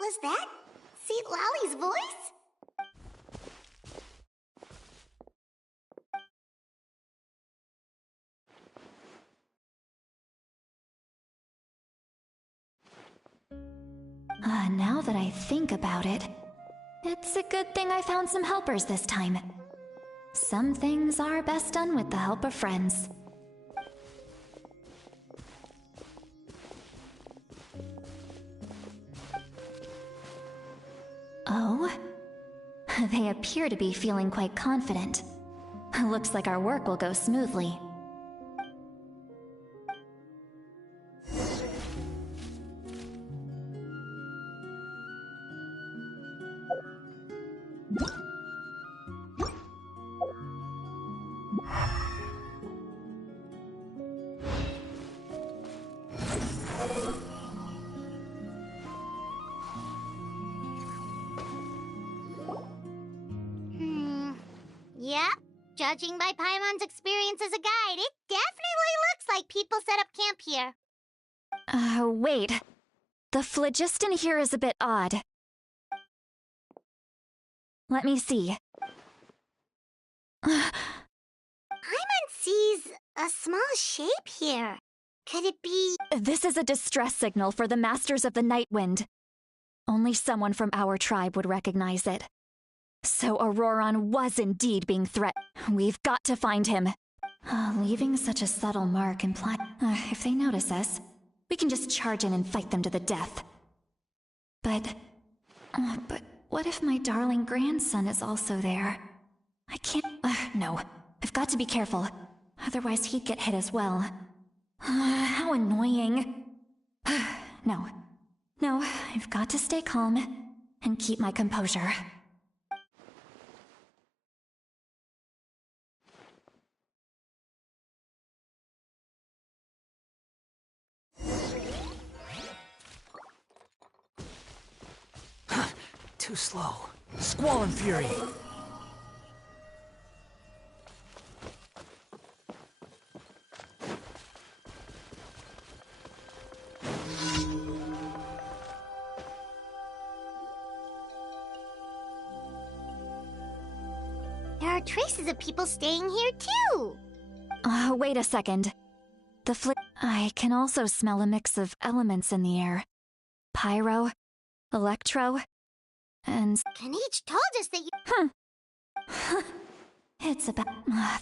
Was that St. Lolly's voice? Now that I think about it, it's a good thing I found some helpers this time. Some things are best done with the help of friends. Oh? They appear to be feeling quite confident. Looks like our work will go smoothly. Yeah, judging by Paimon's experience as a guide, it definitely looks like people set up camp here. Wait. The phlogiston here is a bit odd. Let me see. Paimon sees a small shape here. Could it be... This is a distress signal for the Masters of the Night Wind. Only someone from our tribe would recognize it. So Auroron was indeed being threatened. We've got to find him. Leaving such a subtle mark implies... if they notice us, we can just charge in and fight them to the death. But what if my darling grandson is also there? I can't... no. I've got to be careful. Otherwise he'd get hit as well. How annoying. No. No, I've got to stay calm and keep my composure. Too slow. Squall and fury. There are traces of people staying here too. Wait a second. I can also smell a mix of elements in the air. Pyro, electro, and... Kanich told us that you... It's about...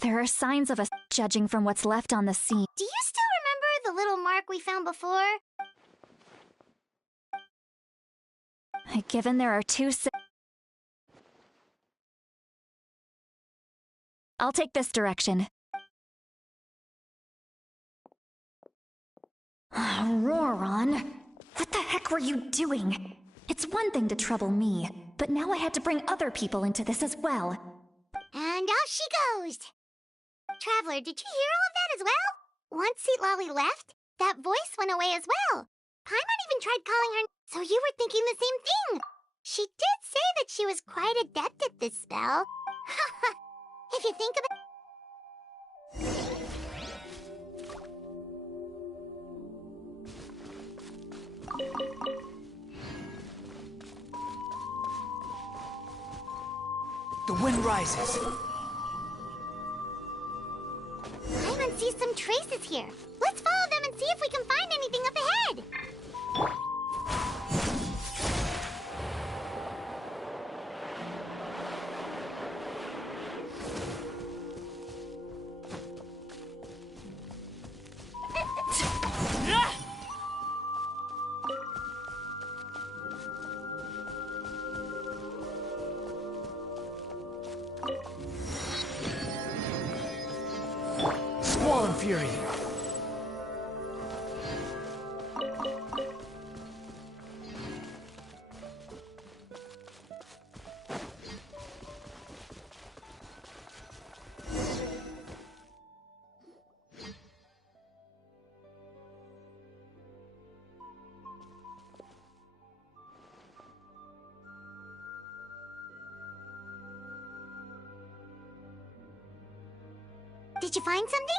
there are signs of us, judging from what's left on the scene. Do you still remember the little mark we found before? Given there are two I'll take this direction. Roran, what the heck were you doing? It's one thing to trouble me, but now I had to bring other people into this as well. And off she goes. Traveler, did you hear all of that as well? Once Lolly left, that voice went away as well. Paimon even tried calling her, so you were thinking the same thing. She did say that she was quite adept at this spell. If you think about The wind rises. Paimon sees some traces here. Let's follow them and see if we can find anything up ahead. Squall and Fury. Did you find something?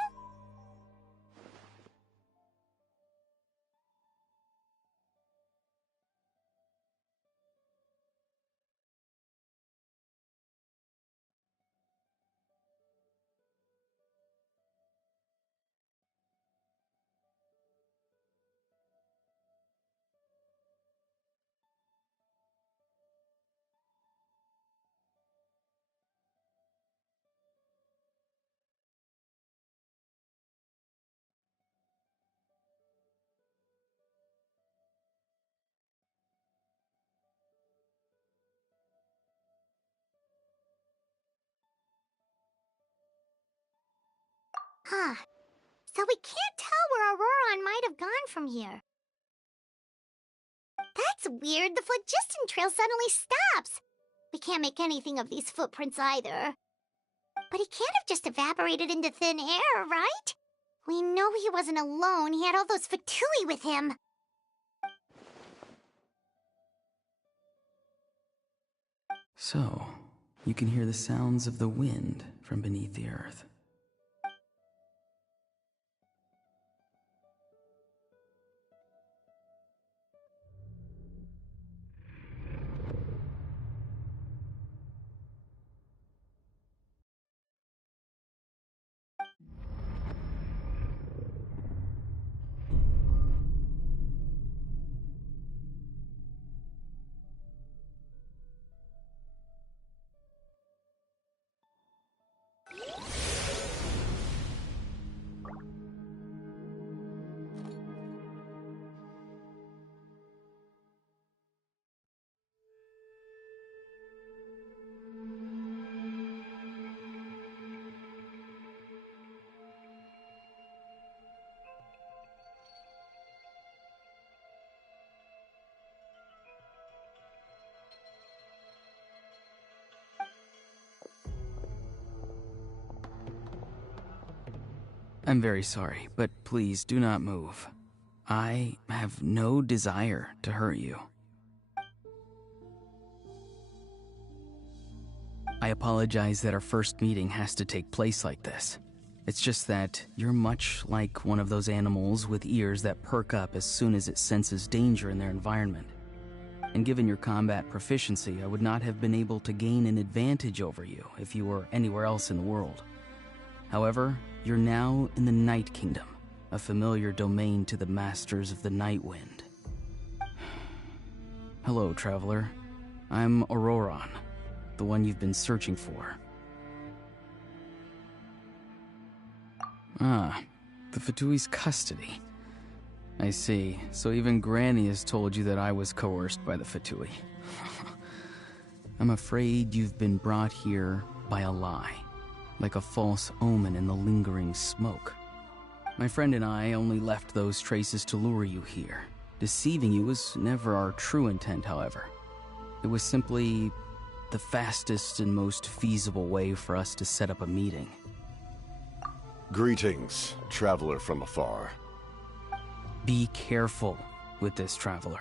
Huh. So we can't tell where Auroron might have gone from here. That's weird. The phlogiston trail suddenly stops. We can't make anything of these footprints either. But he can't have just evaporated into thin air, right? We know he wasn't alone. He had all those Fatui with him. So, you can hear the sounds of the wind from beneath the earth. I'm very sorry, but please do not move. I have no desire to hurt you. I apologize that our first meeting has to take place like this. It's just that you're much like one of those animals with ears that perk up as soon as it senses danger in their environment. And given your combat proficiency, I would not have been able to gain an advantage over you if you were anywhere else in the world. However, you're now in the Night Kingdom, a familiar domain to the Masters of the Night Wind. Hello, traveler. I'm Auroron, the one you've been searching for. Ah, the Fatui's custody. I see. So even Granny has told you that I was coerced by the Fatui. I'm afraid you've been brought here by a lie, like a false omen in the lingering smoke. My friend and I only left those traces to lure you here. Deceiving you was never our true intent, however. It was simply the fastest and most feasible way for us to set up a meeting. Greetings, traveler from afar. Be careful with this traveler.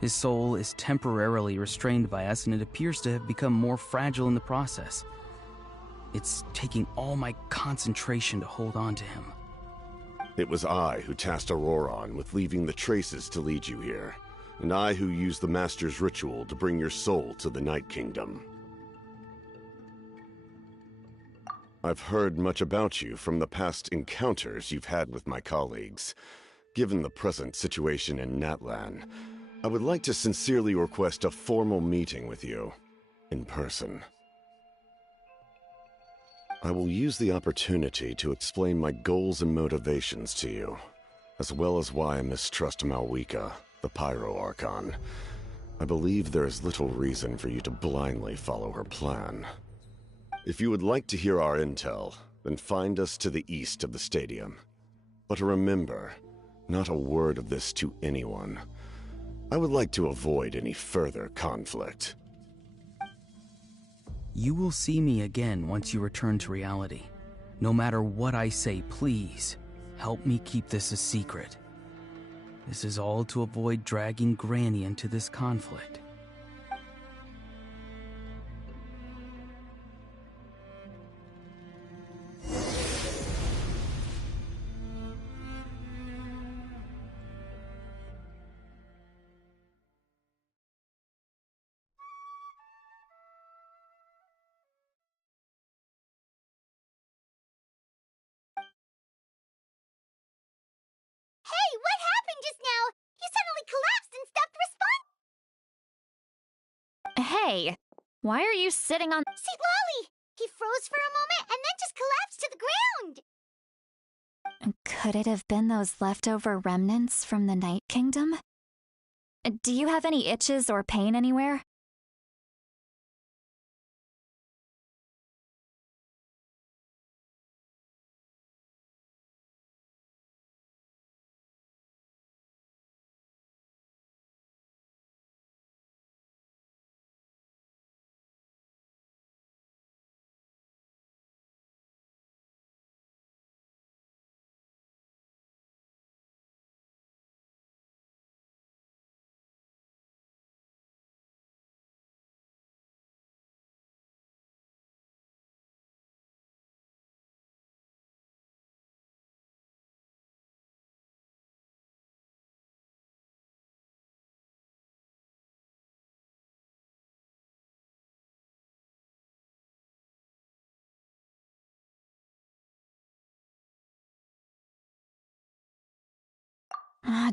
His soul is temporarily restrained by us, and it appears to have become more fragile in the process. It's taking all my concentration to hold on to him. It was I who tasked Auroron with leaving the traces to lead you here, and I who used the Master's ritual to bring your soul to the Night Kingdom. I've heard much about you from the past encounters you've had with my colleagues. Given the present situation in Natlan, I would like to sincerely request a formal meeting with you, in person. I will use the opportunity to explain my goals and motivations to you, as well as why I mistrust Malwika, the Pyro Archon. I believe there is little reason for you to blindly follow her plan. If you would like to hear our intel, then find us to the east of the stadium. But remember, not a word of this to anyone. I would like to avoid any further conflict. You will see me again once you return to reality. No matter what I say, please, help me keep this a secret. This is all to avoid dragging Granny into this conflict. Hey, what happened just now? You suddenly collapsed and stopped responding. Hey, why are you sitting on... See, Lolly! He froze for a moment and then just collapsed to the ground. Could it have been those leftover remnants from the Night Kingdom? Do you have any itches or pain anywhere?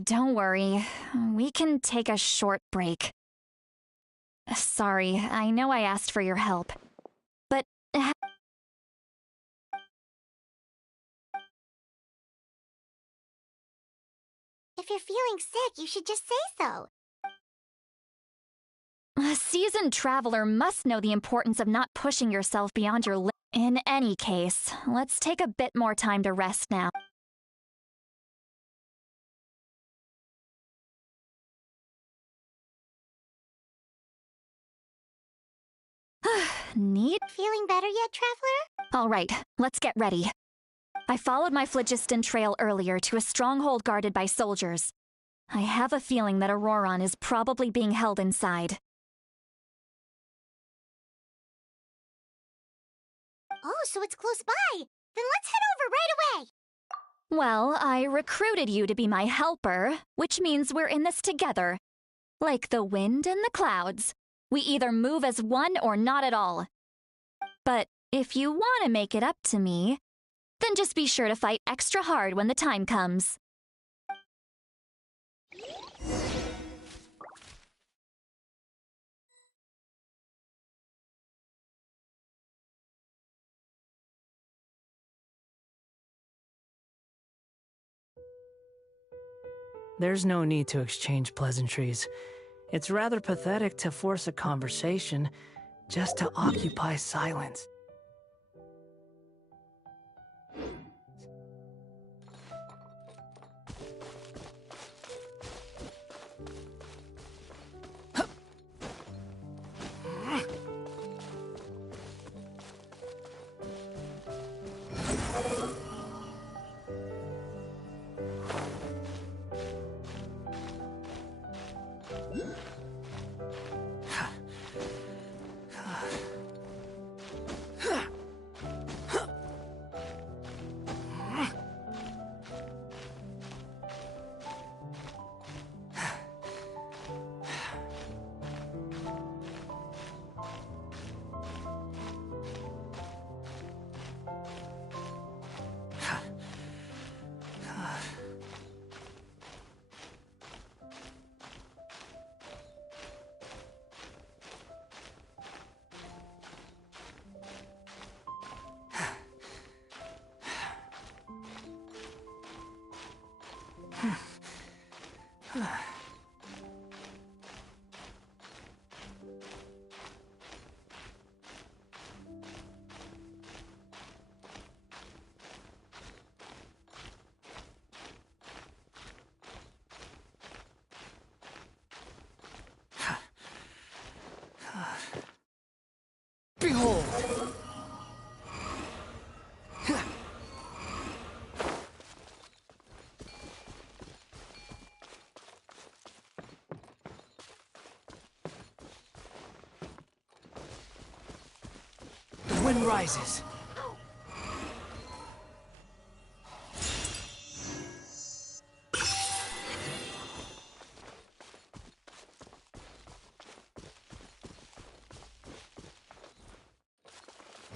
Don't worry. We can take a short break. Sorry, I know I asked for your help. But... If you're feeling sick, you should just say so. A seasoned traveler must know the importance of not pushing yourself beyond your limits. In any case, let's take a bit more time to rest now. Need? Feeling better yet, traveler? All right, let's get ready. I followed my phlogiston trail earlier to a stronghold guarded by soldiers. I have a feeling that Auroron is probably being held inside. Oh, so it's close by. Then let's head over right away. Well, I recruited you to be my helper, which means we're in this together. Like the wind and the clouds. We either move as one or not at all. But if you want to make it up to me, then just be sure to fight extra hard when the time comes. There's no need to exchange pleasantries. It's rather pathetic to force a conversation just to occupy silence. Behold! The wind rises.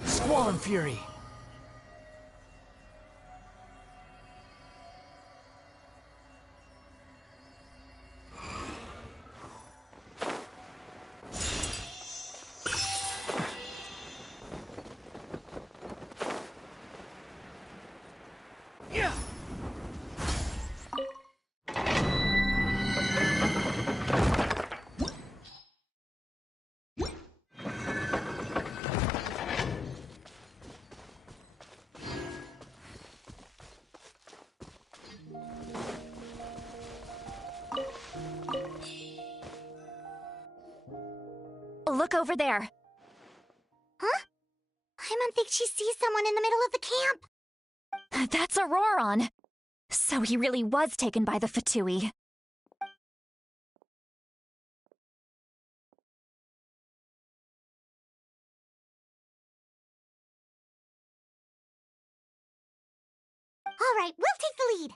Squall and fury. Look over there. Huh? I don't think she sees someone in the middle of the camp. That's Auroron. So he really was taken by the Fatui. All right, we'll take the lead.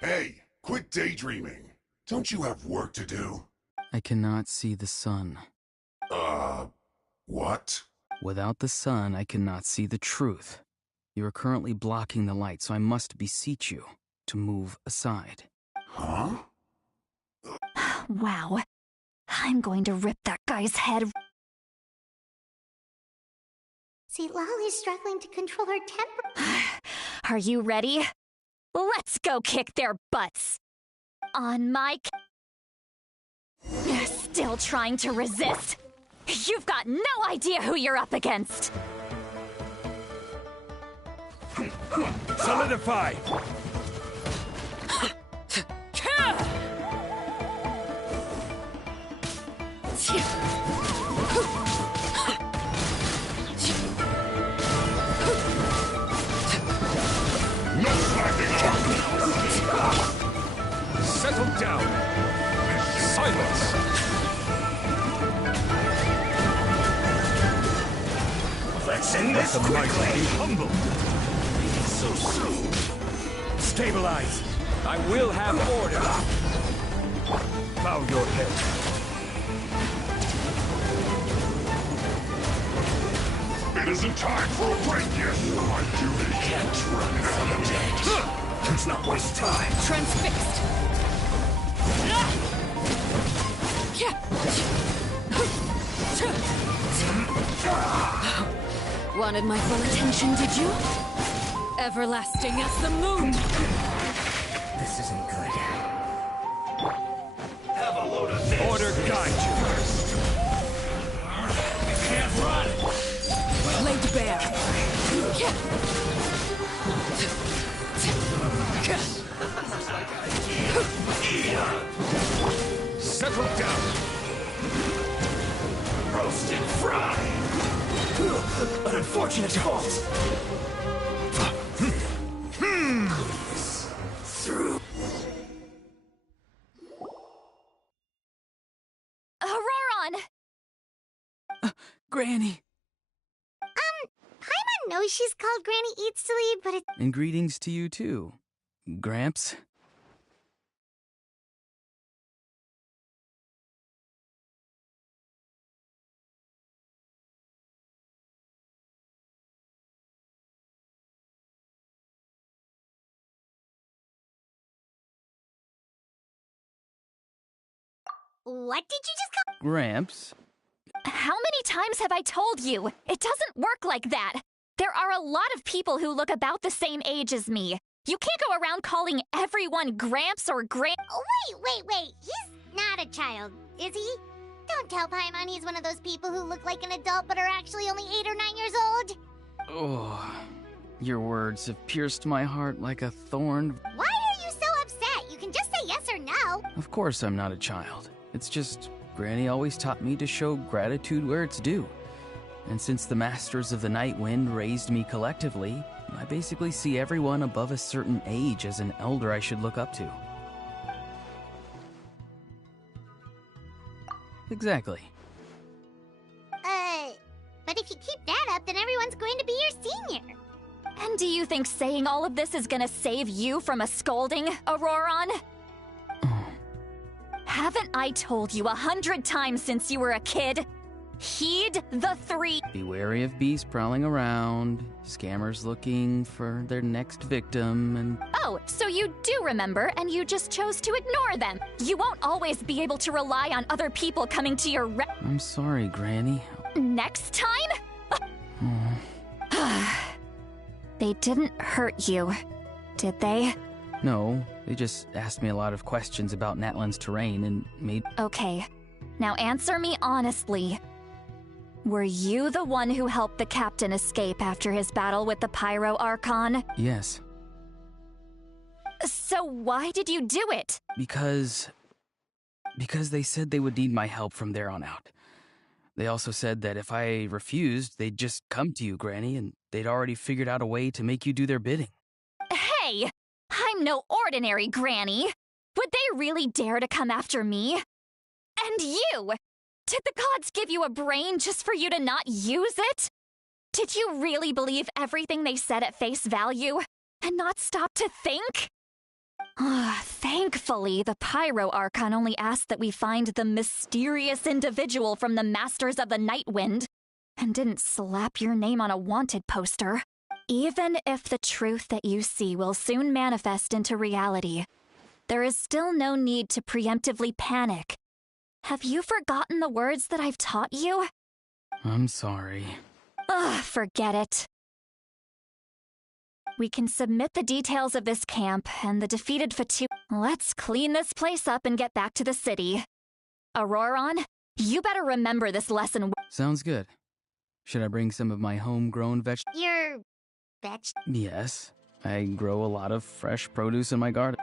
Hey, quit daydreaming. Don't you have work to do? I cannot see the sun. What? Without the sun, I cannot see the truth. You are currently blocking the light, so I must beseech you to move aside. Huh? Wow. I'm going to rip that guy's head. See, Lolly's struggling to control her temper. Are you ready? Let's go kick their butts. On my... Still trying to resist. You've got no idea who you're up against. Solidify! No slacking off! Settle down! Silence! Let's end this Let the mighty quickly! be humble! So soon! Stabilize! I will have order! Bow your head. It isn't time for a break yet! My duty can't run from the dead! Let's not waste time! Transfixed. Wanted my full attention, did you? Everlasting as the moon! This isn't good. Have a load of this. Order guide you. You can't run. Laid bare. Settle down. Roast and fry. An unfortunate fault. Through. Auroron! Granny! Paimon knows she's called Granny Eats to Lead, but it's... And greetings to you too, Gramps. What did you just call... Gramps? How many times have I told you? It doesn't work like that. There are a lot of people who look about the same age as me. You can't go around calling everyone Gramps or Oh, wait. He's not a child, is he? Don't tell Paimon he's one of those people who look like an adult but are actually only 8 or 9 years old. Oh, your words have pierced my heart like a thorn. Why are you so upset? You can just say yes or no. Of course I'm not a child. It's just, Granny always taught me to show gratitude where it's due. And since the Masters of the Night Wind raised me collectively, I basically see everyone above a certain age as an elder I should look up to. Exactly. But if you keep that up, then everyone's going to be your senior. And do you think saying all of this is gonna save you from a scolding, Auroron? Haven't I told you 100 times since you were a kid? Heed the 3. Be wary of beasts prowling around, scammers looking for their next victim, and... Oh, so you do remember, and you just chose to ignore them. You won't always be able to rely on other people coming to your I'm sorry, Granny. Next time? They didn't hurt you, did they? No, they just asked me a lot of questions about Natlan's terrain and made... Okay, now answer me honestly. Were you the one who helped the captain escape after his battle with the Pyro Archon? Yes. So why did you do it? Because they said they would need my help from there on out. They also said that if I refused, they'd just come to you, Granny, and they'd already figured out a way to make you do their bidding. Hey! I'm no ordinary Granny! Would they really dare to come after me? And you! Did the gods give you a brain just for you to not use it? Did you really believe everything they said at face value, and not stop to think? Thankfully, the Pyro Archon only asked that we find the mysterious individual from the Masters of the Night Wind, and didn't slap your name on a wanted poster. Even if the truth that you see will soon manifest into reality, there is still no need to preemptively panic. Have you forgotten the words that I've taught you? I'm sorry. Forget it. We can submit the details of this camp and the defeated Fatu. Let's clean this place up and get back to the city. Auroron, you better remember this lesson. Sounds good. Should I bring some of my homegrown vegetables? Your... Yes. I grow a lot of fresh produce in my garden.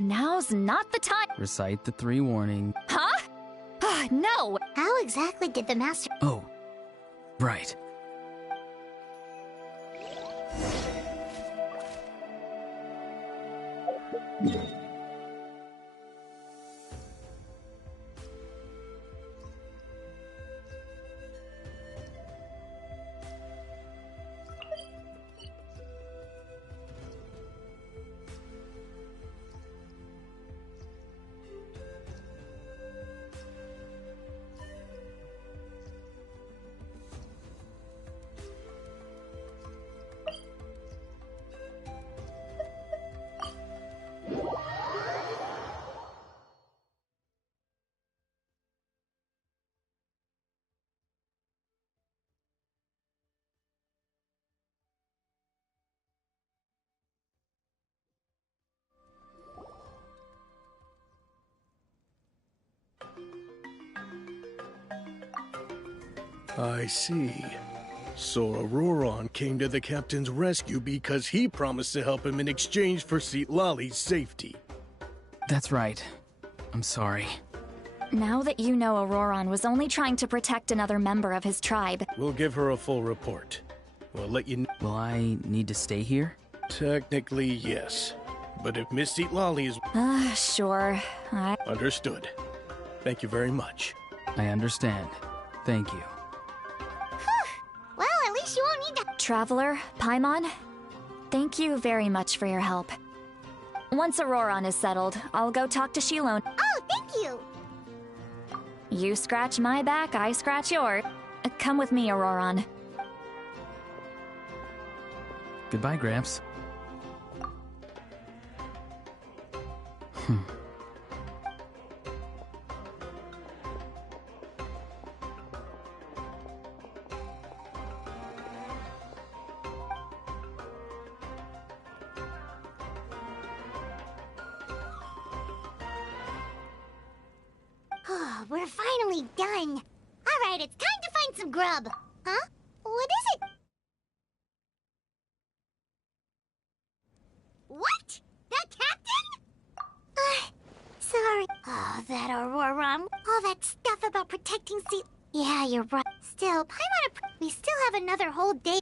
Now's not the time. Recite the 3 warnings. Huh? No! How exactly did the master... Oh, right. I see. So Auroron came to the captain's rescue because he promised to help him in exchange for Citlali's safety. That's right. I'm sorry. Now that you know Auroron was only trying to protect another member of his tribe. We'll give her a full report. We'll let you know. Will I need to stay here? Technically, yes. But if Miss Citlali is... Sure. Understood. Thank you very much. I understand. Thank you. Well, at least you won't need to... Traveler, Paimon, thank you very much for your help. Once Auroron is settled, I'll go talk to Shilone. Oh, thank you! You scratch my back, I scratch yours. Come with me, Auroron. Goodbye, Gramps. Oh, we're finally done. All right, it's time to find some grub. Huh? What is it? What? The captain? Sorry. Oh, that Auroron. All that stuff about protecting sea... Yeah, you're right. Still, Paimon, we still have another whole day.